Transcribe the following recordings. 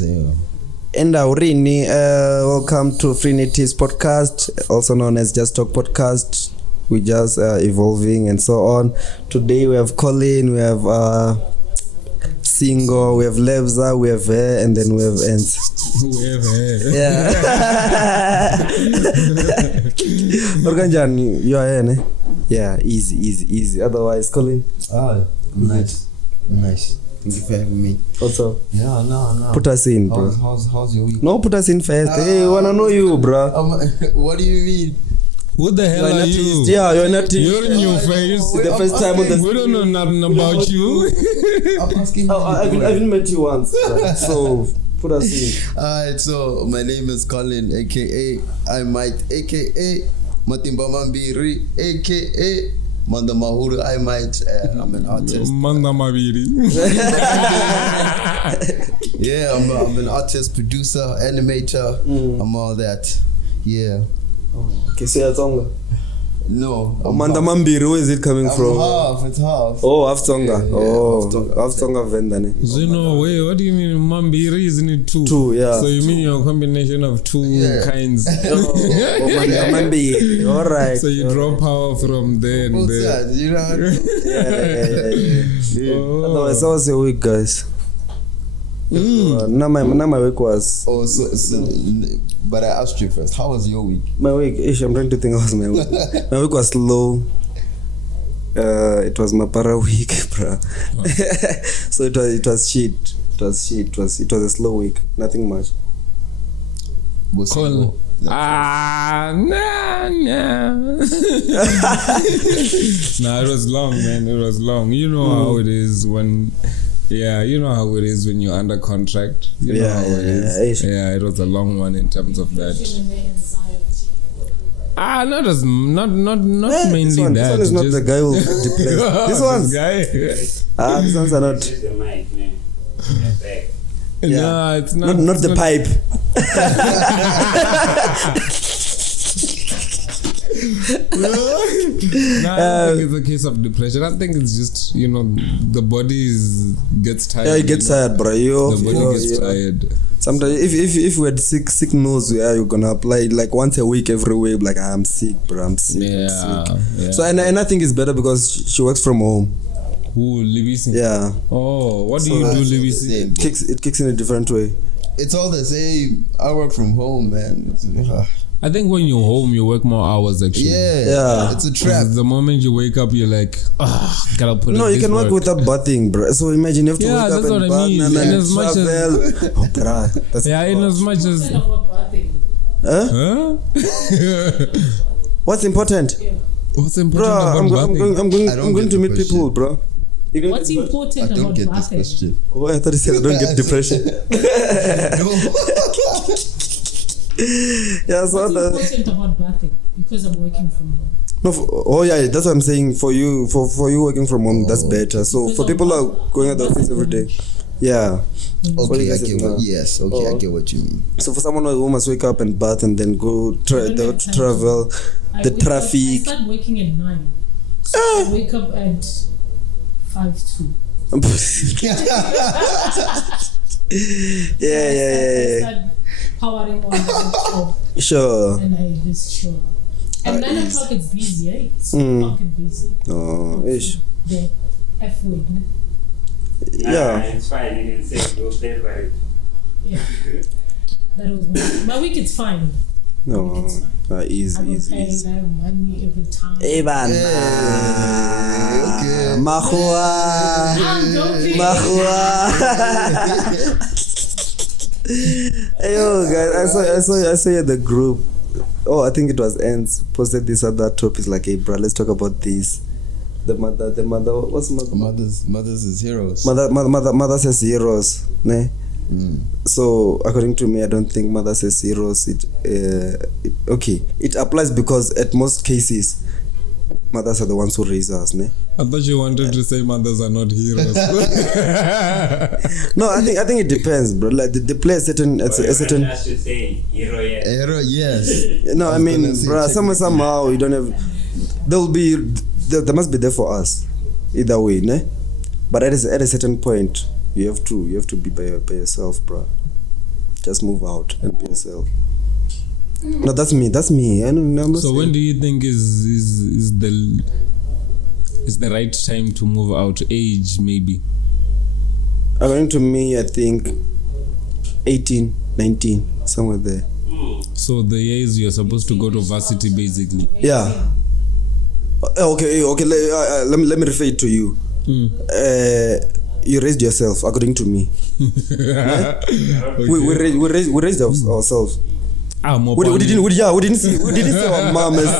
And Aurini, welcome to Freenatives Podcast, also known as Just Talk Podcast. We just evolving and so on. Today we have Colin, we have Singo, we have Lebza, we have Hair, and then we have Ends. We have Hair. Yeah. Organjan, you are here, ne? Yeah, easy. Otherwise, Colin. Nice. Thank you for having me. Also. Yeah, no. Put us in, bro. How's your week? No, put us in first. Hey, wanna know you, bro. What do you mean? Who the hell are you? Yeah, you're not. You're in your face. It's the first time on the. We don't know nothing about you. I'm asking. I've met you once, so put us in. Alright, so my name is Colin, aka I Might, aka Matimba Mambiri, aka Manda Mahuru, I Might. I'm an artist. Manda Mabiri. Yeah, I'm an artist, producer, animator. I'm all that. Yeah. Okay, so you're Tonga. No. Manda Mambiri, where is it coming from? It's half. Oh, half Tonga. Yeah, half Tonga vendor. Zeno, wait, what do you mean Mambiri, isn't it two? Two, yeah. So you mean you're a combination of two kinds? Manda Mambiri. All right. So you draw power from there and there. You know? Yeah. Otherwise, how was your week, guys? Now my week was. Oh, so, but I asked you first. How was your week? My week, I'm trying to think how was my week. My week was slow. It was my para week, bro. So it was shit. It was a slow week. Nothing much. Colin. Nah. Nah, it was long, man. It was long. You know how it is when. Yeah, you know how it is when you're under contract. You know how it is. Yeah, it was a long one in terms of that. Not mainly this one, that. This one is not the guy who depressed. This one's guy. these ones are not. Yeah. No, it's not. Not the pipe. I don't think it's a case of depression. I think it's just, the body gets tired. Yeah, it gets tired, bro. The body gets tired. Sometimes if we had sick nose, you're gonna apply like once a week, every week. Like I'm sick, bro. I'm sick. Yeah. So and I think it's better because she works from home. Who, Livisi? Yeah. Oh, what do you do, Livisi? It kicks in a different way. It's all the same. I work from home, man. I think when you're home, you work more hours actually. Yeah. It's a trap. The moment you wake up, you're like, gotta put in. No, you can work without bathing, bro. So imagine you have to wake up that's and what I mean. and In as much travel. in as much as. Huh? What's important? What's important Bro, about bathing? I'm going to meet people, bro. What's important I don't about get this bathing? question. Oh, I thought he said I don't get depression. Yeah, so What's important about bathing? Because I'm working from home. No, that's what I'm saying. For you, for you working from home, that's better. So for people who are going at the office every day, yeah. Okay, I get what. Yes, okay, I get what you mean. So for someone who must wake up and bath and then go travel, the traffic. I start working at 9. So I wake up at 5:02. Yeah. I start powering on the Sure. and I just show. And 9 o'clock it's busy, eh? It's fucking busy. Oh, ish. The F word, ne? Yeah. It's fine. You can say we'll stay for it. Yeah. That was my week. It's fine. No, easy. I have money every time. Evan. Okay. Mahua. I'm joking. Hey, yo, guys, I saw you at the group. Oh, I think it was Ends posted this other topic. Like, hey, bro, let's talk about this. The mother. What's mother? Mothers is heroes. Mother says heroes, ne? So according to me, I don't think mother says heroes. It applies because at most cases, mothers are the ones who raise us, ne? I thought you wanted to say mothers are not heroes. No, I think it depends, bro. Like they play a certain. I should say hero, yes. Hero, yes. No, I mean, bro, somehow you don't have. There must be there for us, either way, ne? But at a certain point, you have to be by yourself, bro. just move out and be yourself. No, that's me. So when do you think is the right time to move out? Age, maybe? According to me, I think 18, 19, somewhere there. So the years you're supposed to go to varsity, basically. Yeah. Okay. Let me refer it to you. You raised yourself, according to me. Right? Okay. We raised ourselves. We didn't see our mom as.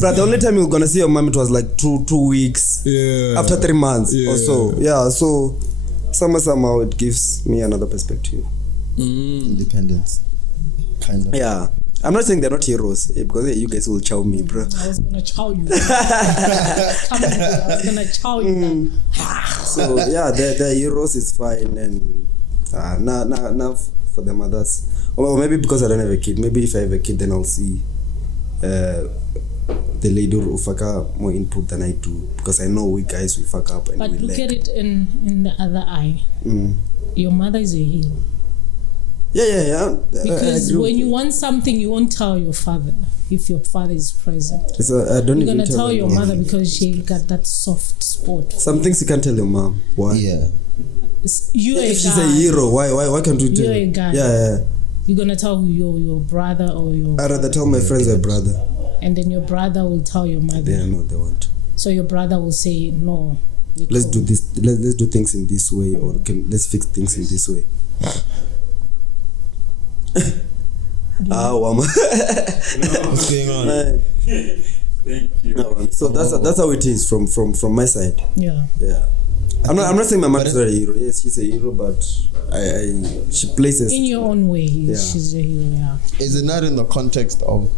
But the only time you're gonna see your mom, it was like two weeks. Yeah. After 3 months or so. Yeah. So somehow it gives me another perspective. Independence. Kind of. Yeah. I'm not saying they're not heroes because you guys will chow me, bro. I was gonna chow you. I was gonna chow you. So yeah, they're heroes. It's fine, and now for the mothers, or maybe because I don't have a kid. Maybe if I have a kid, then I'll see the lady who fuck up more input than I do, because I know we guys will fuck up and But we look lack. at it in the other eye. Your mother is a hero. Yeah. Because when you want something, you won't tell your father if your father is present. I don't You're even gonna tell your them. mother because she got that soft spot. Some things you can't tell your mom. Why? Yeah. You're a If she's guy. a hero, why can't you tell? You're a guy. Yeah. You're gonna tell your brother or your, I'd rather tell my friends or brother. and then your brother will tell your mother. They know they want. So your brother will say no. Let's do this. Let's do things in this way, or let's fix things in this way. What's going on? Thank you. No, so that's how it is from my side. Yeah. Yeah. I'm not saying my mom is not a hero. Yes, she's a hero, but she places In your own way, Yeah. she's a hero. Yeah. Is it not in the context of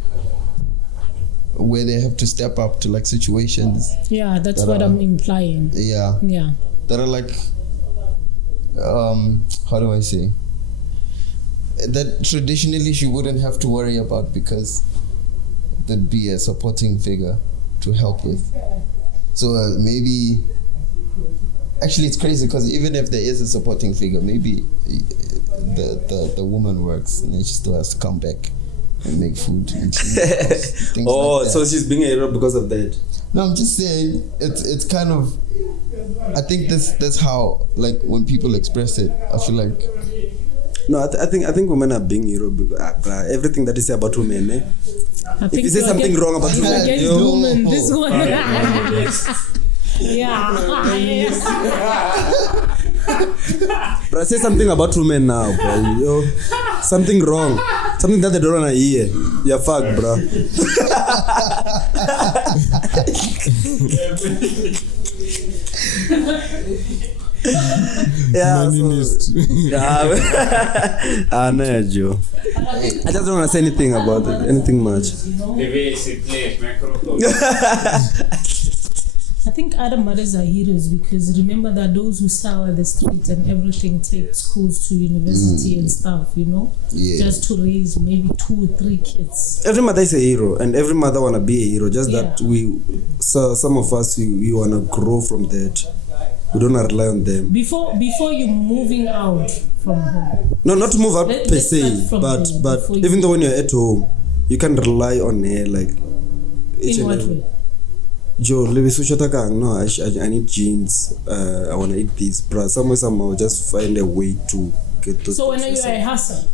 where they have to step up to like situations? Yeah, that's That what are- I'm implying. Yeah. Yeah. That are like, how do I say? That traditionally she wouldn't have to worry about because there'd be a supporting figure to help with. So maybe, actually it's crazy because even if there is a supporting figure, maybe the woman works and then she still has to come back and make food and things Oh, like that. so she's being a hero because of that. No, I'm just saying it's kind of, I think that's how, like, when people express it, I feel like No, I think women are being hero because everything that you say about women. I If think you say you're something against- wrong about you're women, against yo. women, this one. Yeah. bro, say something about women now, bro. Yo, something wrong, something that they don't wanna hear. You're fucked, bro. Yeah, Meninist. no, Joe. I just don't want to say anything about it, anything much. Maybe it's a place, microphone. I think other mothers are heroes because remember that those who sell at the streets and everything take schools to university and stuff, you know, Yeah. just to raise maybe 2 or 3 kids. Every mother is a hero, and every mother wanna be a hero. Just Yeah. that some of us, we wanna grow from that. We don't wanna rely on them. Before you moving out from home, No, not to move out Let's per start se, from but there but before you- even though when you're at home, you can rely on her like. each in and what every- way? Joe, no, I need jeans. I wanna eat this, bruh. Somehow, just find a way to get those. So when things you're a hustler,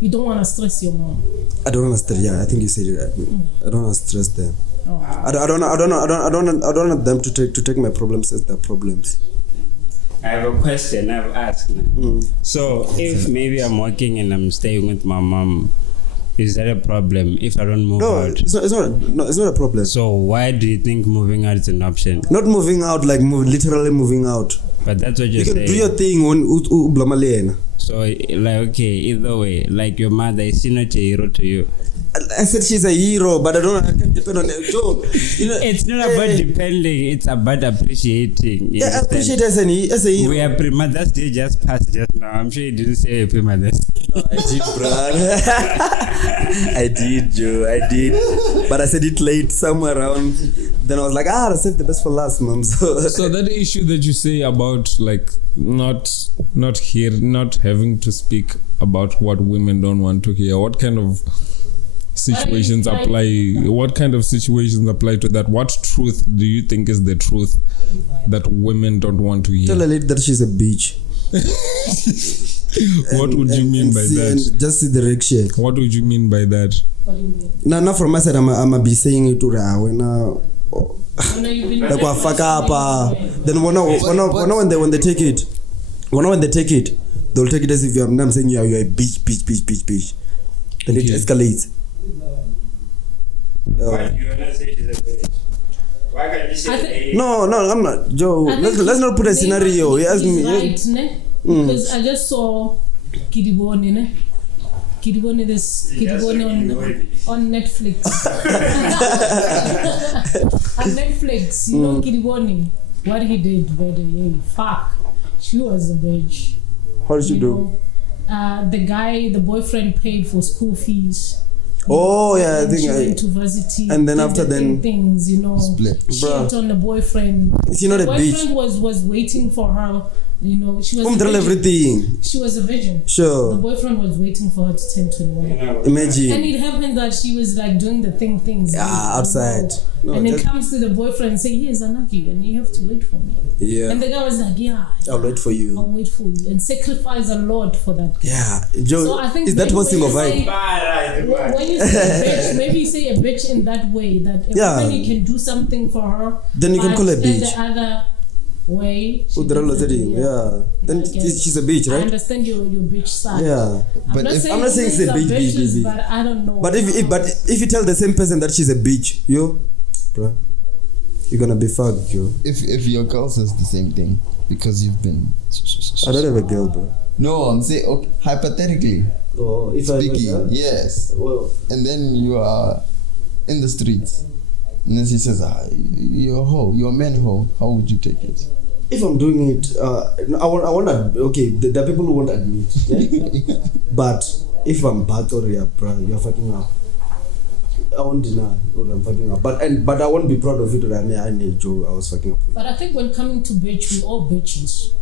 you don't want to stress your mom. I don't wanna stress. Yeah, I think you said it. I don't wanna stress them. Oh. I don't want them to take my problems as their problems. I have a question I've asked. So if maybe I'm working and I'm staying with my mom, is that a problem if I don't move No, out? it's not a problem. So why do you think moving out is an option? Not moving out like literally moving out. But that's what you're You can saying. do your thing when blama. So like, okay, either way, like your mother, is she not a hero to you? I said she's a hero, but I can't depend on her. Joe, you know, It's not about depending, it's about appreciating. you Yeah, I understand? appreciate her as a hero. We are Mother's Day just passed just now. I'm sure you didn't say Happy Mother's Day. No, I did, brother. I did, Joe. I did. But I said it late, somewhere around. Then I was like, I saved the best for last, mom. So that issue that you say about like not having to speak about what women don't want to hear? What kind of situations apply? What kind of situations apply to that? What truth do you think is the truth that women don't want to hear? Tell a lady that she's a bitch. What would you mean by that? Just see the rig shake. What would you mean by that? What do you mean? Now, not from my side, I'm be saying it to her when like what fuck up. Then when they take it, they'll take it as if I'm saying you're a bitch. Then it escalates. Why you not say she's a bitch? Why can't you say No, I'm not. Joe, let's not put a scenario. He asked me. Right, ne? Because I just saw Kidibone, ne? Kidibone on Netflix. On Netflix, you know Kidibone, what he did, by the way, fuck, she was a bitch. How did you do? The boyfriend paid for school fees. Oh yeah, I think she went to varsity. And then after then things, split. Shit on the boyfriend. Is he not a bitch? The boyfriend was waiting for her. She was everything. She was a virgin. Sure. The boyfriend was waiting for her to turn 21. Imagine. And it happened that she was like doing the things. Outside. And it comes to the boyfriend and say, here's Anaki, and you have to wait for me. Yeah. And the guy was like, yeah. I'll wait for you. I'll wait for you. And sacrifice a lot for that guy. Yeah. Joe, so I think is that what's in your vibe? When you say a bitch, maybe say a bitch in that way, that when you can do something for her, then you can call her a bitch. The other way, then she's a bitch, right? I understand your bitch side. Yeah, but I'm not saying she's a bitch, but I don't know. But if you tell the same person that she's a bitch, bro, you're gonna be fucked, yo. If your girl says the same thing because you've been. I don't have a girl, bro. No, I'm saying hypothetically. Oh, if speaking, yes. Well, and then you are in the streets. And then she says, you're a hoe, you're a man hoe. How would you take it? If I'm doing it, I want to, okay, there are people who won't admit. Yeah? But if I'm bad or you're fucking up, I won't deny or I'm fucking up. But I won't be proud of it or I need Joe, I was fucking up. But I think when coming to bitch, we're all bitches.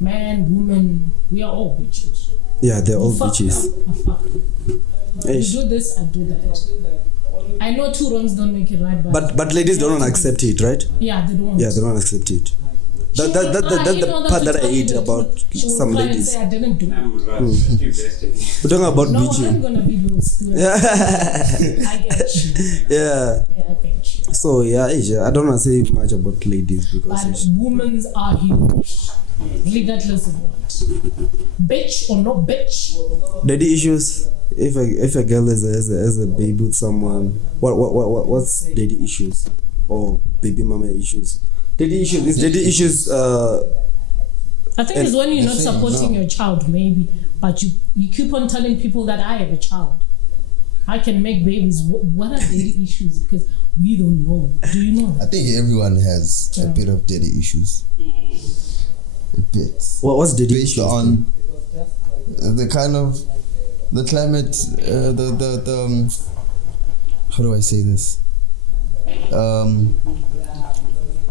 Man, woman, we are all bitches. Yeah, they're all bitches. You do this, I do that. I know two wrongs don't make it right, but ladies don't accept it, right? Yeah, they don't. Yeah, they don't accept it. That's the part that I hate about some ladies. Say, I didn't do it. We're talking about bitching. No, I'm gonna be those. I get you. Yeah. I get you. So I don't want to say much about ladies because. But women are huge, regardless of what. Bitch or not bitch. Daddy issues. If a girl has a baby with someone, what's daddy issues or baby mama issues? Daddy issues is daddy issues. I think it's when you're not supporting your child, maybe, but you keep on telling people that I have a child. I can make babies. What are daddy issues? Because we don't know. Do you know? I think everyone has a bit of daddy issues. A bit. What's daddy issues? Based on the kind of the climate, the how do I say this?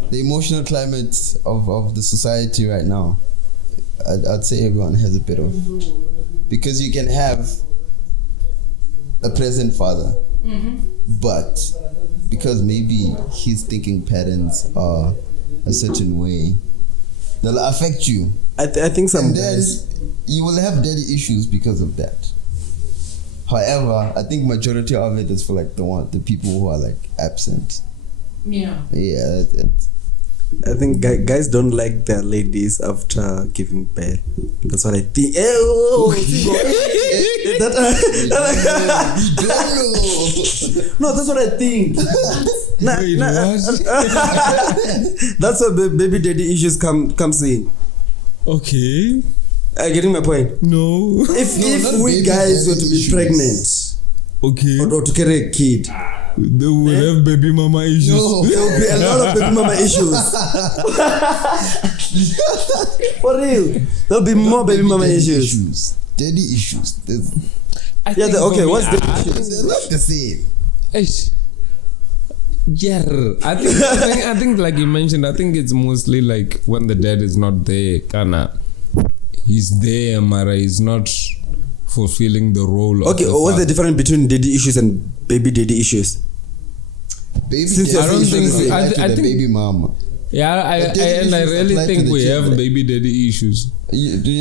The emotional climate of the society right now. I'd say everyone has a bit of, because you can have a present father, but because maybe his thinking patterns are a certain way, they'll affect you. I think some and then you will have daddy issues because of that. However, I think majority of it is for like the people who are like absent. Yeah. Yeah. I think guys don't like their ladies after giving birth. That's what I think. No, that's what I think. That's where baby daddy issues comes in. Okay. Are you getting my point? No. If we guys were to be pregnant, okay, or to carry a kid, they would have baby mama issues. No, there will be a lot of baby mama issues. For real, there'll be more baby mama issues. Daddy issues. What's the issues? They're not the same. Yeah, I think like you mentioned, I think it's mostly like when the dad is not there, he's there, Mara is not fulfilling the role. Okay, of the what's the father. difference between daddy issues and baby daddy issues? Baby Since daddy I don't issues think- apply I to the think- baby mama. Yeah, I daddy issues really apply to think the we have children. baby daddy issues.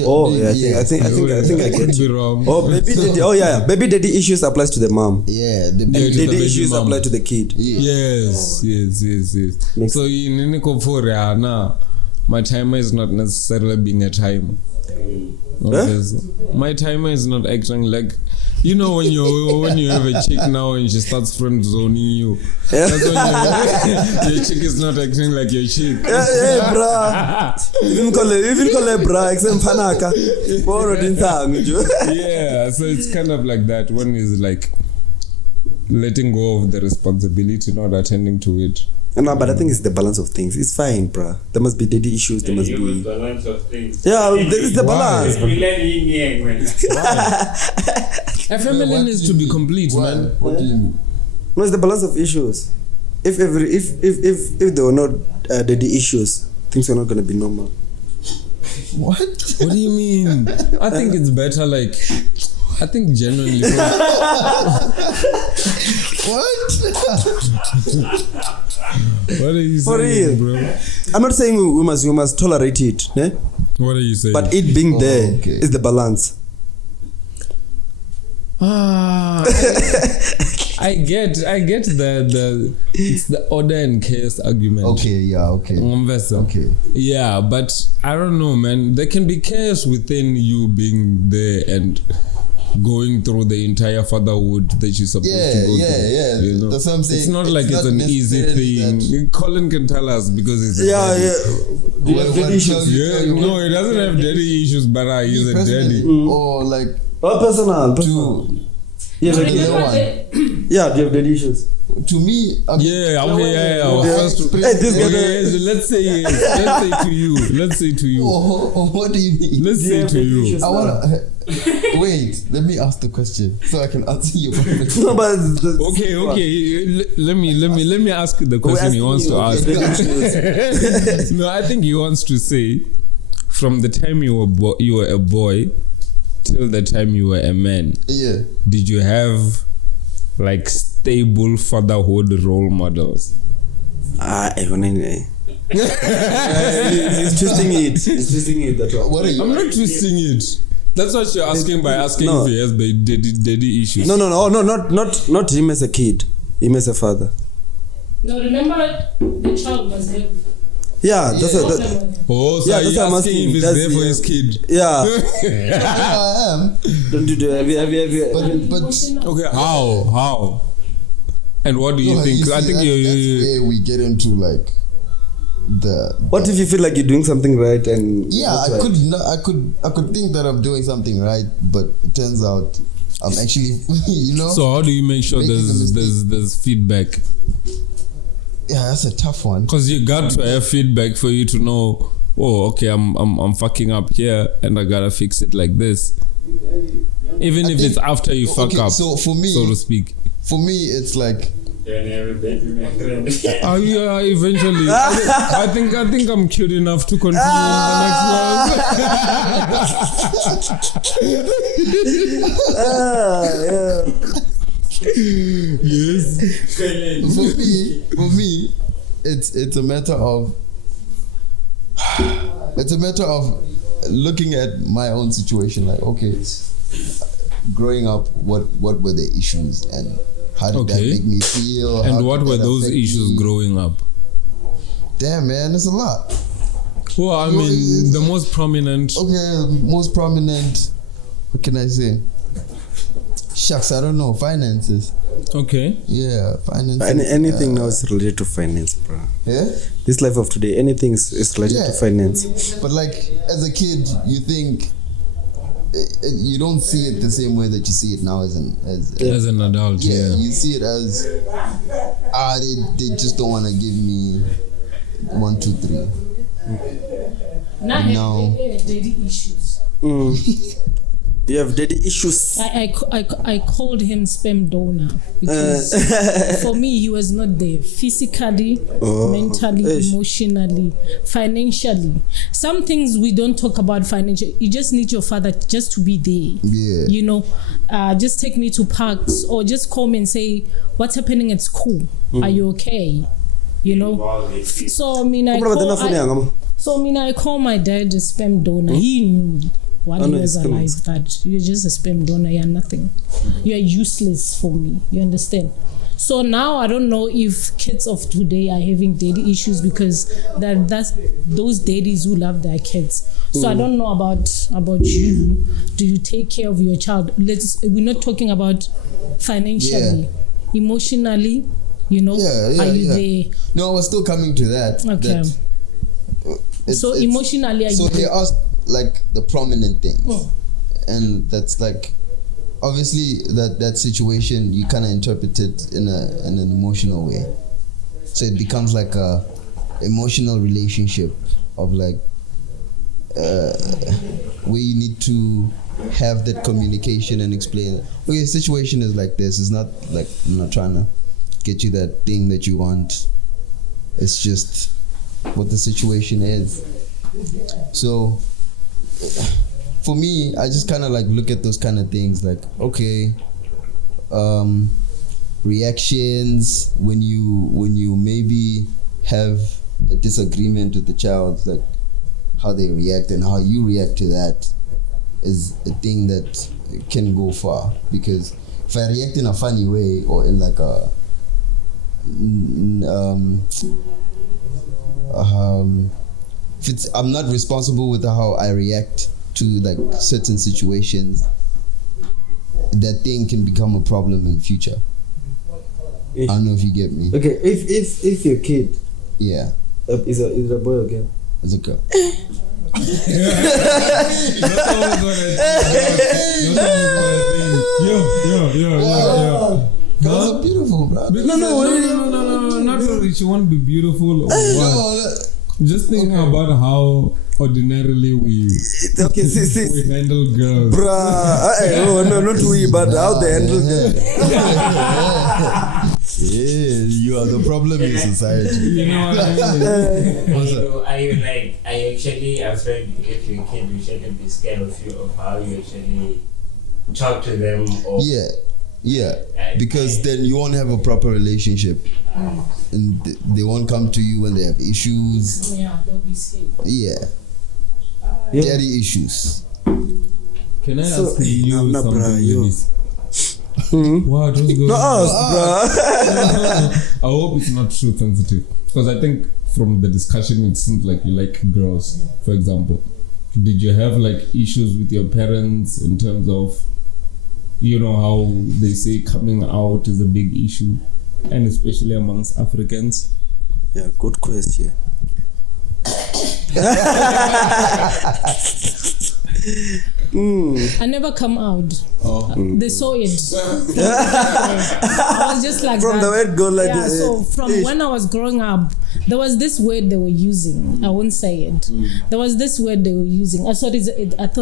Oh, yeah, I think I could get be you. wrong. Oh, baby daddy. Oh, yeah. Baby daddy issues applies to the mom. Yeah, the And Yeah, to the daddy baby issues mom. apply to the kid. Yes. Makes So in Niko my timer is not necessarily being a timer. Because my timer is not acting like, you know, when you have a chick now and she starts friend zoning you. Yeah. That's when your chick is not acting like your chick. Hey, bruh. Even call it bruh. Except Panaka. Yeah, so it's kind of like that when he's like letting go of the responsibility, not attending to it. No, but I think it's the balance of things. It's fine, bruh. There must be daddy issues. There must be. balance of things. Yeah, it's the balance. We learn yin yang, man. A family needs to be complete, man. What do you mean? No, it's the balance of issues. If there were not daddy issues, things are not gonna be normal. What? What do you mean? I think it's better, like, I think genuinely. What? What are you For saying, real. bro? I'm not saying we must tolerate it, eh? What are you saying? But it being there okay. is the balance. I get the it's the order and chaos argument. Okay, yeah, okay. Okay. Yeah, but I don't know, man. There can be chaos within you being there and going through the entire fatherhood that you're supposed to go through. You know? That's what I'm saying. It's not like it's an easy thing. Colin can tell us because he's a daddy. Do you have daddy issues? Yeah, no, he doesn't have daddy issues, but he's a daddy. Or like Personal. to Yeah, No, like, remember one. yeah, do you have daddy issues? to me. I mean, Yeah, okay, yeah. First, Hey, this guy. okay, let's say yes. Let's say to you. Oh, what do you mean? Let's Do you say have to daddy you. issues? I wanna wait. Let me ask the question so I can answer you. No, but Okay. Let me ask the question he wants to ask. No, I think he wants to say, from the time you were a boy till the time you were a man, Yeah. did you have like stable fatherhood role models? He's twisting it. He's twisting it. That's all. What are you? I'm not twisting it. That's what you're asking by asking No. if he has daddy issues. No, not him as a kid. Him as a father. No, remember the child must have Yeah, that's Yeah. what. problem with it. Oh, so Yeah, you're that's what I'm asking asking. if he's That's there for the- his kid. Yeah. I am. Don't do that. Have you? But Okay, how? And what do you no, think? see, I think that's you where we get into like the. What if you feel like you're doing something right and Yeah, that's I right? could think that I'm doing something right, but it turns out I'm actually, you know. So how do you make sure Making a there's feedback? Yeah, that's a tough one. Because you got to have feedback for you to know, oh, okay, I'm fucking up here and I gotta fix it like this. Even if it's after you fuck Okay, up, so for me, so to speak. it's like Oh yeah, eventually. I think I'm cute enough to continue in the next one. Yes. for me, it's a matter of looking at my own situation. Like, okay, growing up, what were the issues and how did that Okay. make me feel? How And did what were that those affect issues me? growing up? Damn, man, it's a lot. Well, I Well, mean, the most prominent. Okay, most prominent. What can I say? Shucks, I don't know. Finances. Okay. Yeah, finances. Anything now is related to finance, bro. Yeah. This life of today, anything is related to Yeah. finance. But like as a kid, you think you don't see it the same way that you see it now as an Adult, yeah, yeah. you see it as they just don't want to give me 1, 2, 3. Not No. have daddy issues. You have daddy issues. I called him sperm donor because for me he was not there physically, mentally, emotionally, financially. Some things we don't talk about financially. You just need your father just to be there. Yeah. You know, just take me to parks or just call me and say, what's happening at school? Are you okay? You know. So I call my dad a sperm donor. He knew. While he was alive, that you're just a sperm donor, you're nothing. You're useless for me. You understand? So now I don't know if kids of today are having daddy issues because that's those daddies who love their kids. So I don't know about you. Do you take care of your child? We're not talking about financially, emotionally. You know, are you there? No, I was still coming to that. Okay. Emotionally, so they asked like the prominent things, and that's like obviously that situation you kind of interpret it in an emotional way, so it becomes like a emotional relationship of like where you need to have that communication and explain, okay, the situation is like this. It's not like I'm not trying to get you that thing that you want. It's just what the situation is. So for me, I just kind of like look at those kind of things like, okay, reactions when you maybe have a disagreement with the child, like how they react and how you react to that is a thing that can go far. Because if I react in a funny way or in like a I'm not responsible with how I react to like certain situations, that thing can become a problem in future. I don't know if you get me. Okay, if your kid is a boy or girl? It's a girl. Yo. Girls are beautiful, bro. No, not really. She won't be beautiful or what. Just think about how ordinarily we handle girls. Bruh, no, not we, but how they handle girls. Yeah, you are the problem in society. You know what I mean? Are you actually afraid if your kid will actually be scared of you, of how you actually talk to them? Or Yeah, because then you won't have a proper relationship, and they won't come to you when they have issues. Yeah, they'll be scared. Daddy issues. Can I ask you something, ladies? Wow, it was good. No, bruh. I hope it's not too sensitive, because I think from the discussion it seems like you like girls. For example, did you have like issues with your parents in terms of, you know, how they say coming out is a big issue, and especially amongst Africans? Yeah, good question. I never come out. They saw it. I was just like from that. the word go like this. So from when I was growing up, there was this word they were using. I won't say it. There was this word they were using. I thought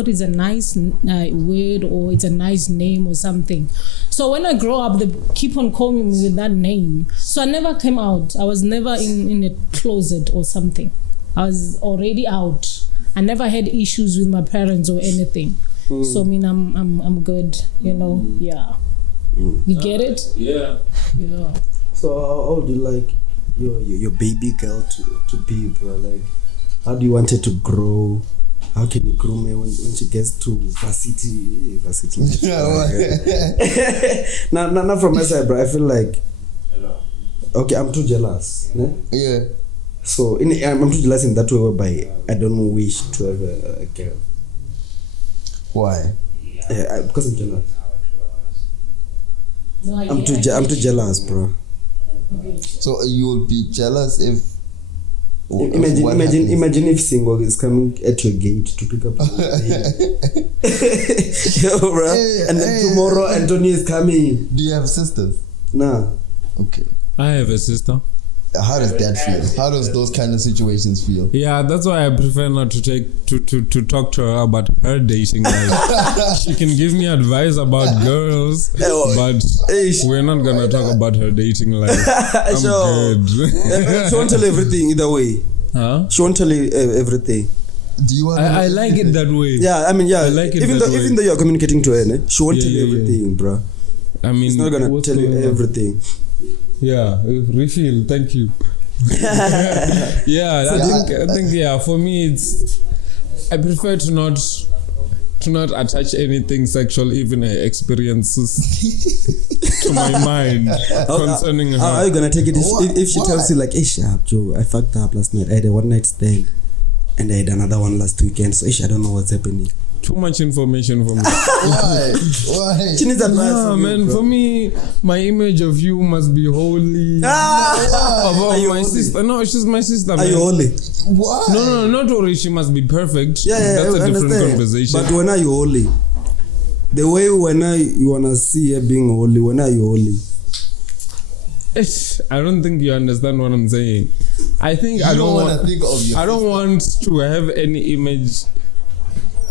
it's a nice word, or it's a nice name or something. So when I grow up, they keep on calling me with that name. So I never came out. I was never in a closet or something. I was already out. I never had issues with my parents or anything. So I mean, I'm good, you know. Yeah. You get it? Yeah. So how would you like your baby girl to be, bro? Like, how do you want her to grow? How can you groom her when she gets to varsity? Not from my side, bro. I feel like, okay, I'm too jealous. Né? Yeah. So I'm too jealous in that way, whereby I don't wish to have a girl. Why? Because I'm jealous. No, I'm too jealous, bro. So you will be jealous if. Imagine if single is coming at your gate to pick up your yo, bro. And then tomorrow Anthony is coming. Do you have sisters? Nah. Okay. I have a sister. How does that feel? How does those kind of situations feel? Yeah, that's why I prefer not to to talk to her about her dating life. She can give me advice about girls, but we're not gonna talk about her dating life. I'm good. She won't tell you everything either way. Huh? She won't tell you everything. Do you want? I like it that way. Yeah, I mean, yeah. I like it even that though way. even though you're communicating to her, she won't tell you everything, bro. I mean, She's not gonna what's tell you going on? everything. Yeah, refill. Thank you. Yeah, I think for me I prefer to not attach anything sexual, even her experiences, to my mind concerning her. How are you gonna take it if she tells you like, "Hey, sharp, Joe, I fucked up last night. I had a one night stand, and I had another one last weekend. So, I don't know what's happening." Too much information for me. Why? She needs advice. Nah, man. For me, my image of you must be holy. About my sister. No, she's my sister. Are man. you holy? Why? No, not holy. She must be perfect. Yeah, That's I a different understand. conversation. But when are you holy? The way you wanna see her being holy, when are you holy? I don't think you understand what I'm saying. I think I don't want want. to think of your I don't want to have any image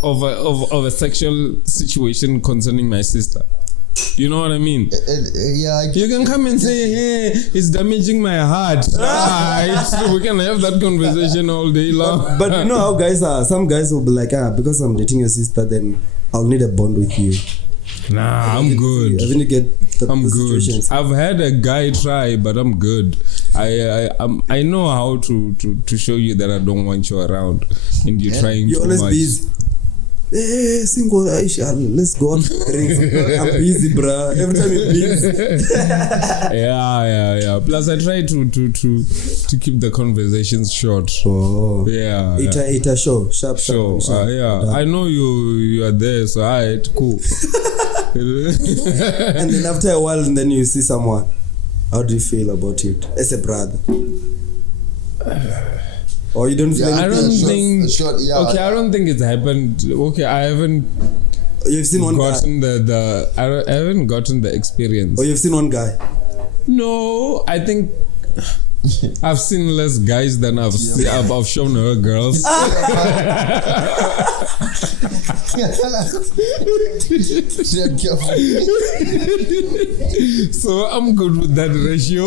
of a sexual situation concerning my sister. You know what I mean? Yeah, You can come and say, "Hey, it's damaging my heart." We can have that conversation all day long. But you know how guys are. Some guys will be like, because I'm dating your sister, then I'll need a bond with you. Nah, I'm good. I really get I'm the good. situations. I've had a guy try, but I'm good. I know how to show you that I don't want you around, and you're trying You're too always much. busy. Hey, single Aisha, let's go out for drinks. I'm busy, bruh. Every time you're busy. Yeah. Plus, I try to keep the conversations short. Oh. Yeah. Eat a show. Sharp. So I know you are there, so alright, cool. And then after a while, and then you see someone. How do you feel about it as a brother? Or you don't feel I don't think. yeah. I don't think it's happened. Okay, I haven't You've seen one guy. gotten I haven't gotten the experience. Or you've seen one guy. No, I think I've seen less guys than I've shown her girls. Tread carefully. So I'm good with that ratio.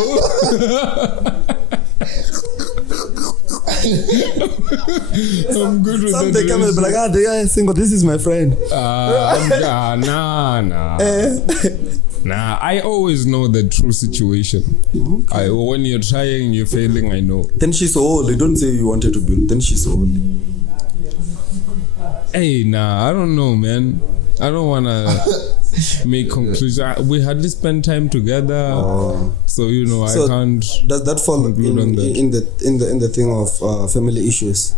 I'm good with Some that they come and be ratio. like, the guy is single. This is my friend. Nah. Nah, I always know the true situation. When you're trying, you're failing, I know. Then she's so old. They don't say you wanted to build. Then she's so old. Hey, nah, I don't know, man. I don't want to make conclusions. We hardly spend time together. So, I can't. Does that fall in the thing of family issues?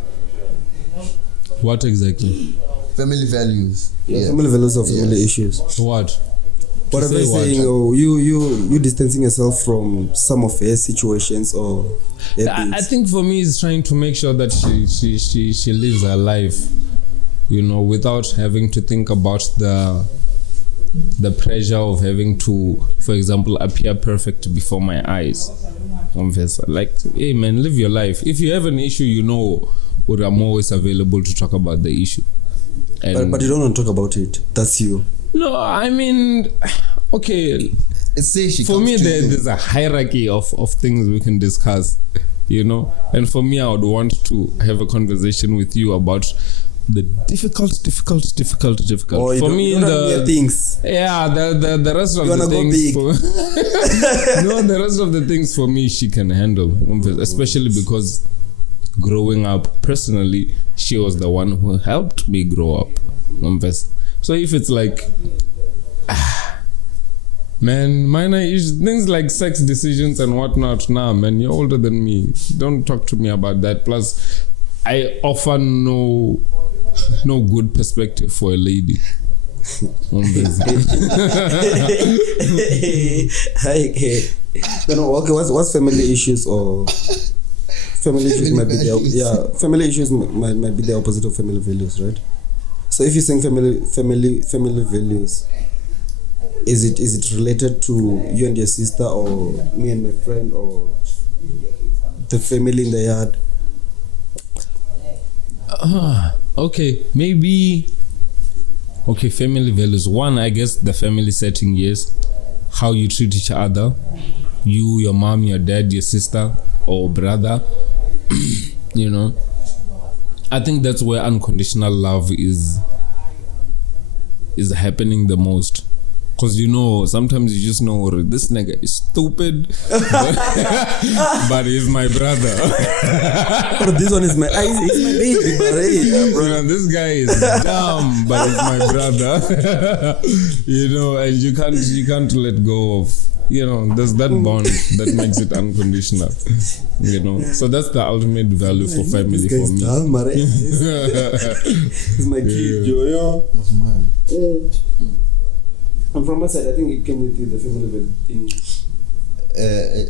What exactly? Family values. Yeah. Family values or family issues. What? What are they saying? Oh, you distancing yourself from some of her situations or her I things? think for me, it's trying to make sure that she lives her life, without having to think about the pressure of having to, for example, appear perfect before my eyes. Like, hey man, live your life. If you have an issue, I'm always available to talk about the issue. But you don't want to talk about it. That's you. No, I mean, okay. For me, there's a hierarchy of things we can discuss, And for me, I would want to have a conversation with you about the difficult. Oh, for me, the things. Yeah, the rest of the things. The rest of the things for me, she can handle, especially because growing up personally, she was the one who helped me grow up. So if it's like, man, minor issues, things like sex decisions and whatnot, nah, man, you're older than me. Don't talk to me about that. Plus, I offer no good perspective for a lady. Okay, what's family issues or family issues might be family issues might be the opposite of family values, right? So if you're saying family values, is it related to you and your sister or me and my friend or the family in the yard. Okay, maybe. Okay, family values. One, I guess the family setting, yes. How you treat each other. You, your mom, your dad, your sister or brother. You know. I think that's where unconditional love is happening the most. Because you know, sometimes you just know this nigga is stupid, but he's my brother. This one is my he's my baby, but hey, bro. You know, this guy is dumb, but he's my brother. You know, and you can't let go of, you know, there's that bond that makes it unconditional. You know, so that's the ultimate value for family for me. Dumb, but hey. He's my kid, yo. That's mine. And from my side, I think it came with you, the family value thing.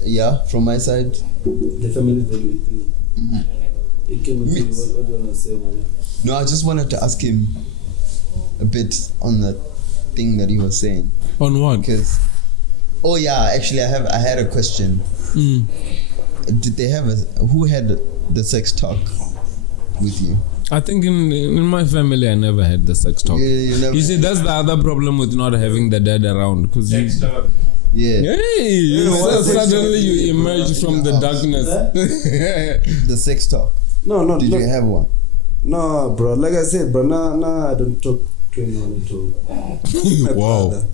Yeah, from my side. The family value thing. Mm-hmm. It came with you. What do you want to say about it? No, I just wanted to ask him a bit on that thing that he was saying. On what? Because, oh yeah, actually I had a question. Did they have who had the sex talk with you? I think in my family I never had the sex talk. You see, that's the other problem with not having the dad around, because yeah. Hey, suddenly you emerge from the darkness. The sex talk. No. Did you have one? No, bro. Like I said, bro. Nah, I don't talk to anyone at all. My Wow. brother.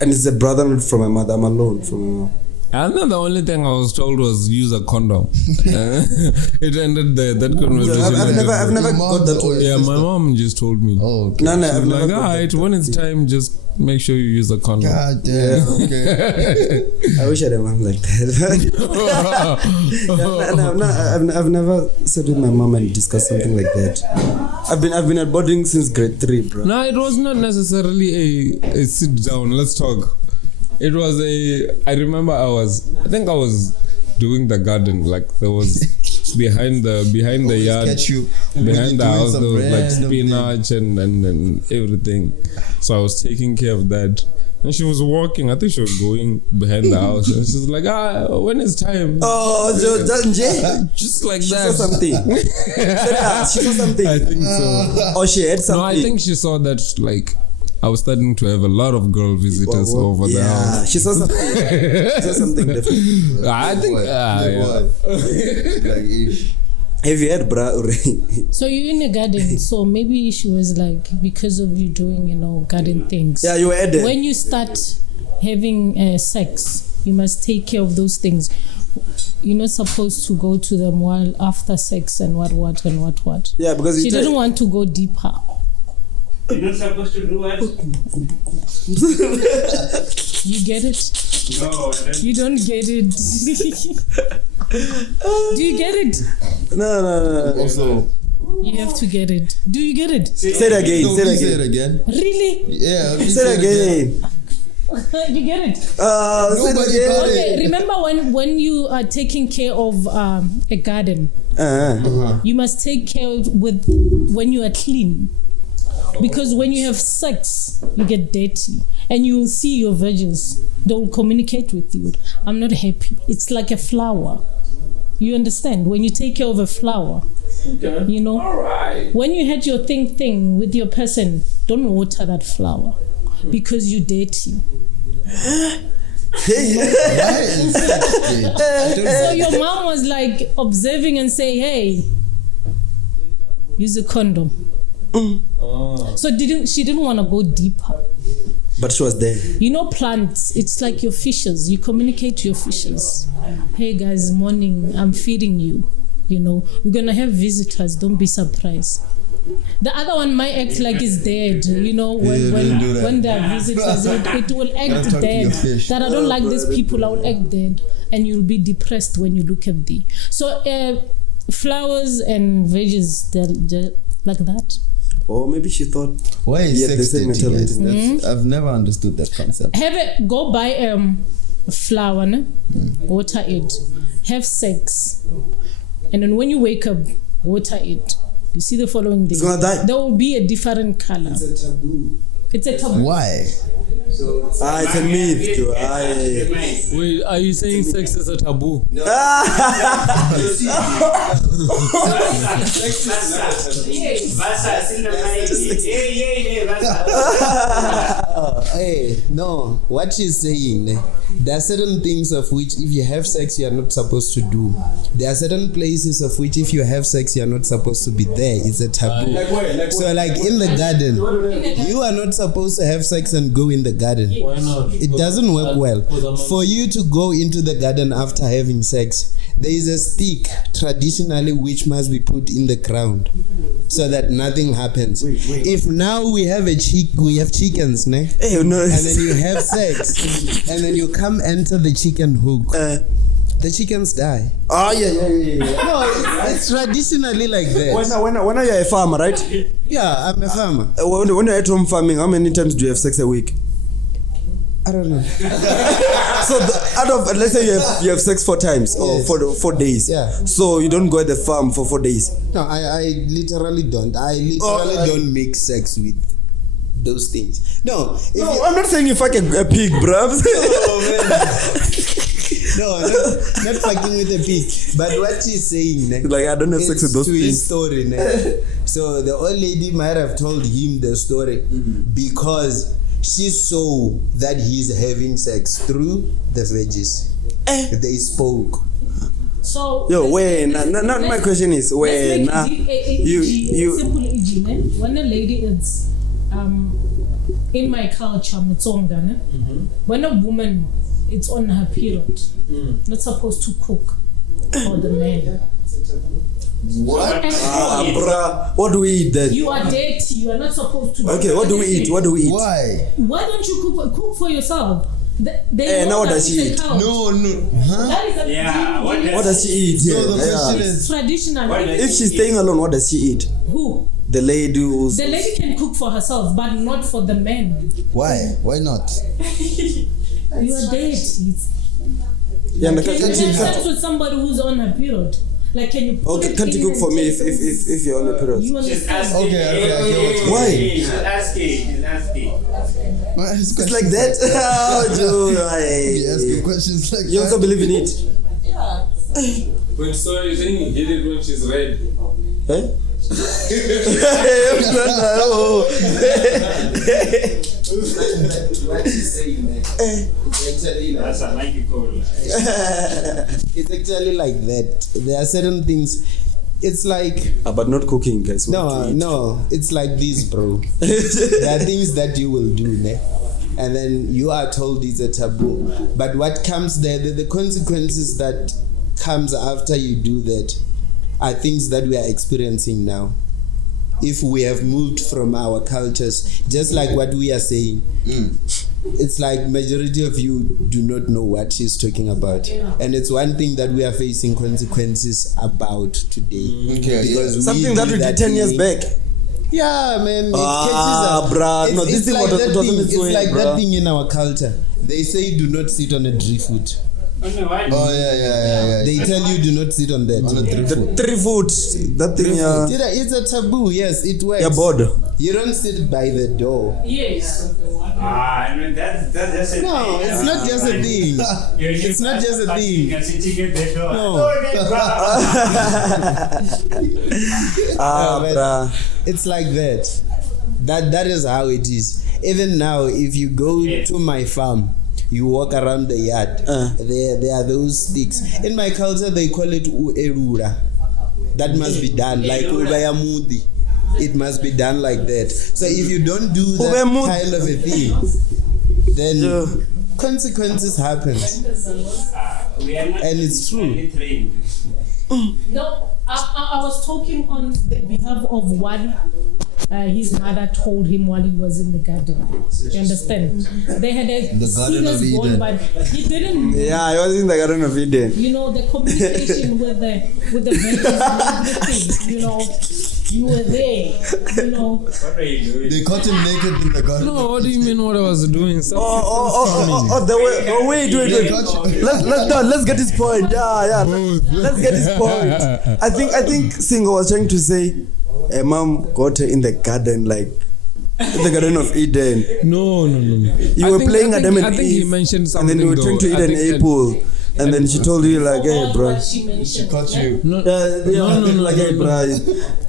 And it's a brother, not from my mother. I'm alone from my mom. And then the only thing I was told was use a condom. It ended there. That conversation. I've never got that. Yeah, my mom just told me. Oh, okay. No, She's I've never like, got alright, that. when it's time, just make sure you use a condom. God damn. Okay. I wish I had a mom like that. I've never sat with my mom and discussed something like that. I've been at boarding since grade 3, bro. No, it was not necessarily a sit down, let's talk. It was I remember I think I was doing the garden, like there was behind the yard, behind the house, there was like spinach and everything. So I was taking care of that. And she was walking, I think she was going behind the house, and she's like, when is time? Oh, Just like she that. saw something. She saw something. I think so. Oh, she had something. No, I think she saw that, like, I was starting to have a lot of girl visitors over the house. She saw something. She saw something different. I think, Have you had bra? So you're in a garden, so maybe she was like, because of you doing, garden things. Yeah, you were at it. When you start having sex, you must take care of those things. You're not supposed to go to them while after sex and what. Yeah, because she didn't want to go deeper. You're not supposed to do what? You get it? No. You don't get it. Do you get it? No. Also, you have to get it. Do you get it? Say it again. No, say it again. Really? Yeah. Say it again. You get it? Nobody got it. Okay, remember when you are taking care of a garden, you must take care with when you are clean. Because when you have sex, you get dirty and you will see your virgins. They will communicate with you. I'm not happy. It's like a flower. You understand? When you take care of a flower, All right. when you had your thing with your person, don't water that flower because you're dirty. So your mom was like observing and say, hey, use a condom. So she didn't want to go deeper. But she was there. Plants, it's like your fishes. You communicate to your fishes. Hey guys, morning, I'm feeding you. We're gonna have visitors, don't be surprised. The other one might act like it's dead. When there are visitors, it will act dead. That I don't like these people, I will act dead. And you'll be depressed when you look at the. So flowers and veggies, they're like that. Or maybe she thought. Why is sex the same mentality? I've never understood that concept. Go buy a flower, water it, have sex, and then when you wake up, water it. You see the following day, It's gonna die. there will be a different color. It's a taboo. It's a taboo. Why? It's a myth, too. Wait, are you saying sex is a taboo? Hey, no. What she's saying, there are certain things of which if you have sex you are not supposed to do. There are certain places of which if you have sex you are not supposed to be there. It's a taboo. So like in the garden, you are not supposed to have sex and go in the garden. Why not? It doesn't work well. For you to go into the garden after having sex, there is a stick traditionally which must be put in the ground so that nothing happens. If now we have chickens, ne? Hey, no. And then you have sex, and then you come enter the chicken hook, the chickens die. Oh, yeah. No, it's traditionally like that. When are you a farmer, right? Yeah, I'm a farmer. When you're at home farming, how many times do you have sex a week? I don't know. So out of, let's say you have sex 4 times or Yes. 4 days. Yeah. So you don't go at the farm for 4 days. No, I literally don't. I literally don't make sex with those things. No, if No, you, I'm not saying you fuck a pig, bruv. no, not fucking with a pig. But what she's saying, ne, Like, I don't have sex with those to his things. story, ne. So the old lady might have told him the story because she saw that he's having sex through the veggies. They spoke. So Yo, when? Not my question is when. you simple EG, ne? When a lady is in my culture, Mitsonga, ne? When a woman it's on her period, not supposed to cook for the man. What? Bruh, what do we eat then? You are dirty. You are not supposed to. Okay, what do we eat? What do we eat? Why? Why don't you cook for yourself? Now what does she eat? No. Huh? That is a What does she eat? So the question Yeah. is, traditional. If she's staying alone, what does she eat? Who? The lady who's... The lady can cook for herself, but not for the man. why? Why not? You are dirty. Yeah, and Can you have sex with somebody who's on her period? Like, can you? Okay, can't you cook for me if you're on a period? You Just understand? ask Okay, I get what Why? She's asking. It's like that. Oh, Joe. You asking questions like You also that? believe in it? Wait, so you're saying you hit it when she's red? Eh? What she's saying, man. It's actually like, That's a Nike call. it's actually like that. There are certain things. It's like But not cooking, guys. no. It's like this, bro. There are things that you will do, ne? And then you are told it's a taboo. But what comes there, the consequences that comes after you do that are things that we are experiencing now. If we have moved from our cultures, just like what we are saying, it's like majority of you do not know what she's talking about, and it's one thing that we are facing consequences about today. Okay, because Something that we did 10 years back. Yeah, man. It Ah, catches up. bruh. No, this thing like wasn't that thing. its It's way, like bruh. that thing in our culture. They say do not sit on a driftwood. Oh, yeah. They tell you do not sit on that. On a driftwood. 3 foot. That thing, It's a taboo. Yes, it works. you're bored. You don't sit by the door. Yes. I mean, that's just a No, thing. it's not just a thing. It's not just a thing. You're sitting at the door. No. Man, Bruh. it's like that. That is how it is. Even now, if you go to my farm, you walk around the yard. There are those sticks. In my culture, they call it uerura. That must be done like ubayamudi. It must be done like that. So if you don't do that kind of a thing, then consequences happen. We are not And it's true. trained. No, I was talking on the behalf of one. His mother told him while he was in the garden. You understand? They had a The Garden of serious bond, Eden. but he didn't. Yeah, I was in the Garden of Eden. You know, the communication with the veggies and everything. You know, you were there. You know. What are you doing? They caught him naked in the garden. No, what do you mean what I was doing? Wait. Let's get his point. Yeah. Let's get his point. I think Singo was trying to say a mom got her in the garden like the Garden of Eden. No. You were playing Adam and I think he Eve, mentioned something. and then you were trying to eat an apple, and then she told you like, "Hey, bro." She Caught you. No, Like, "Hey, bro."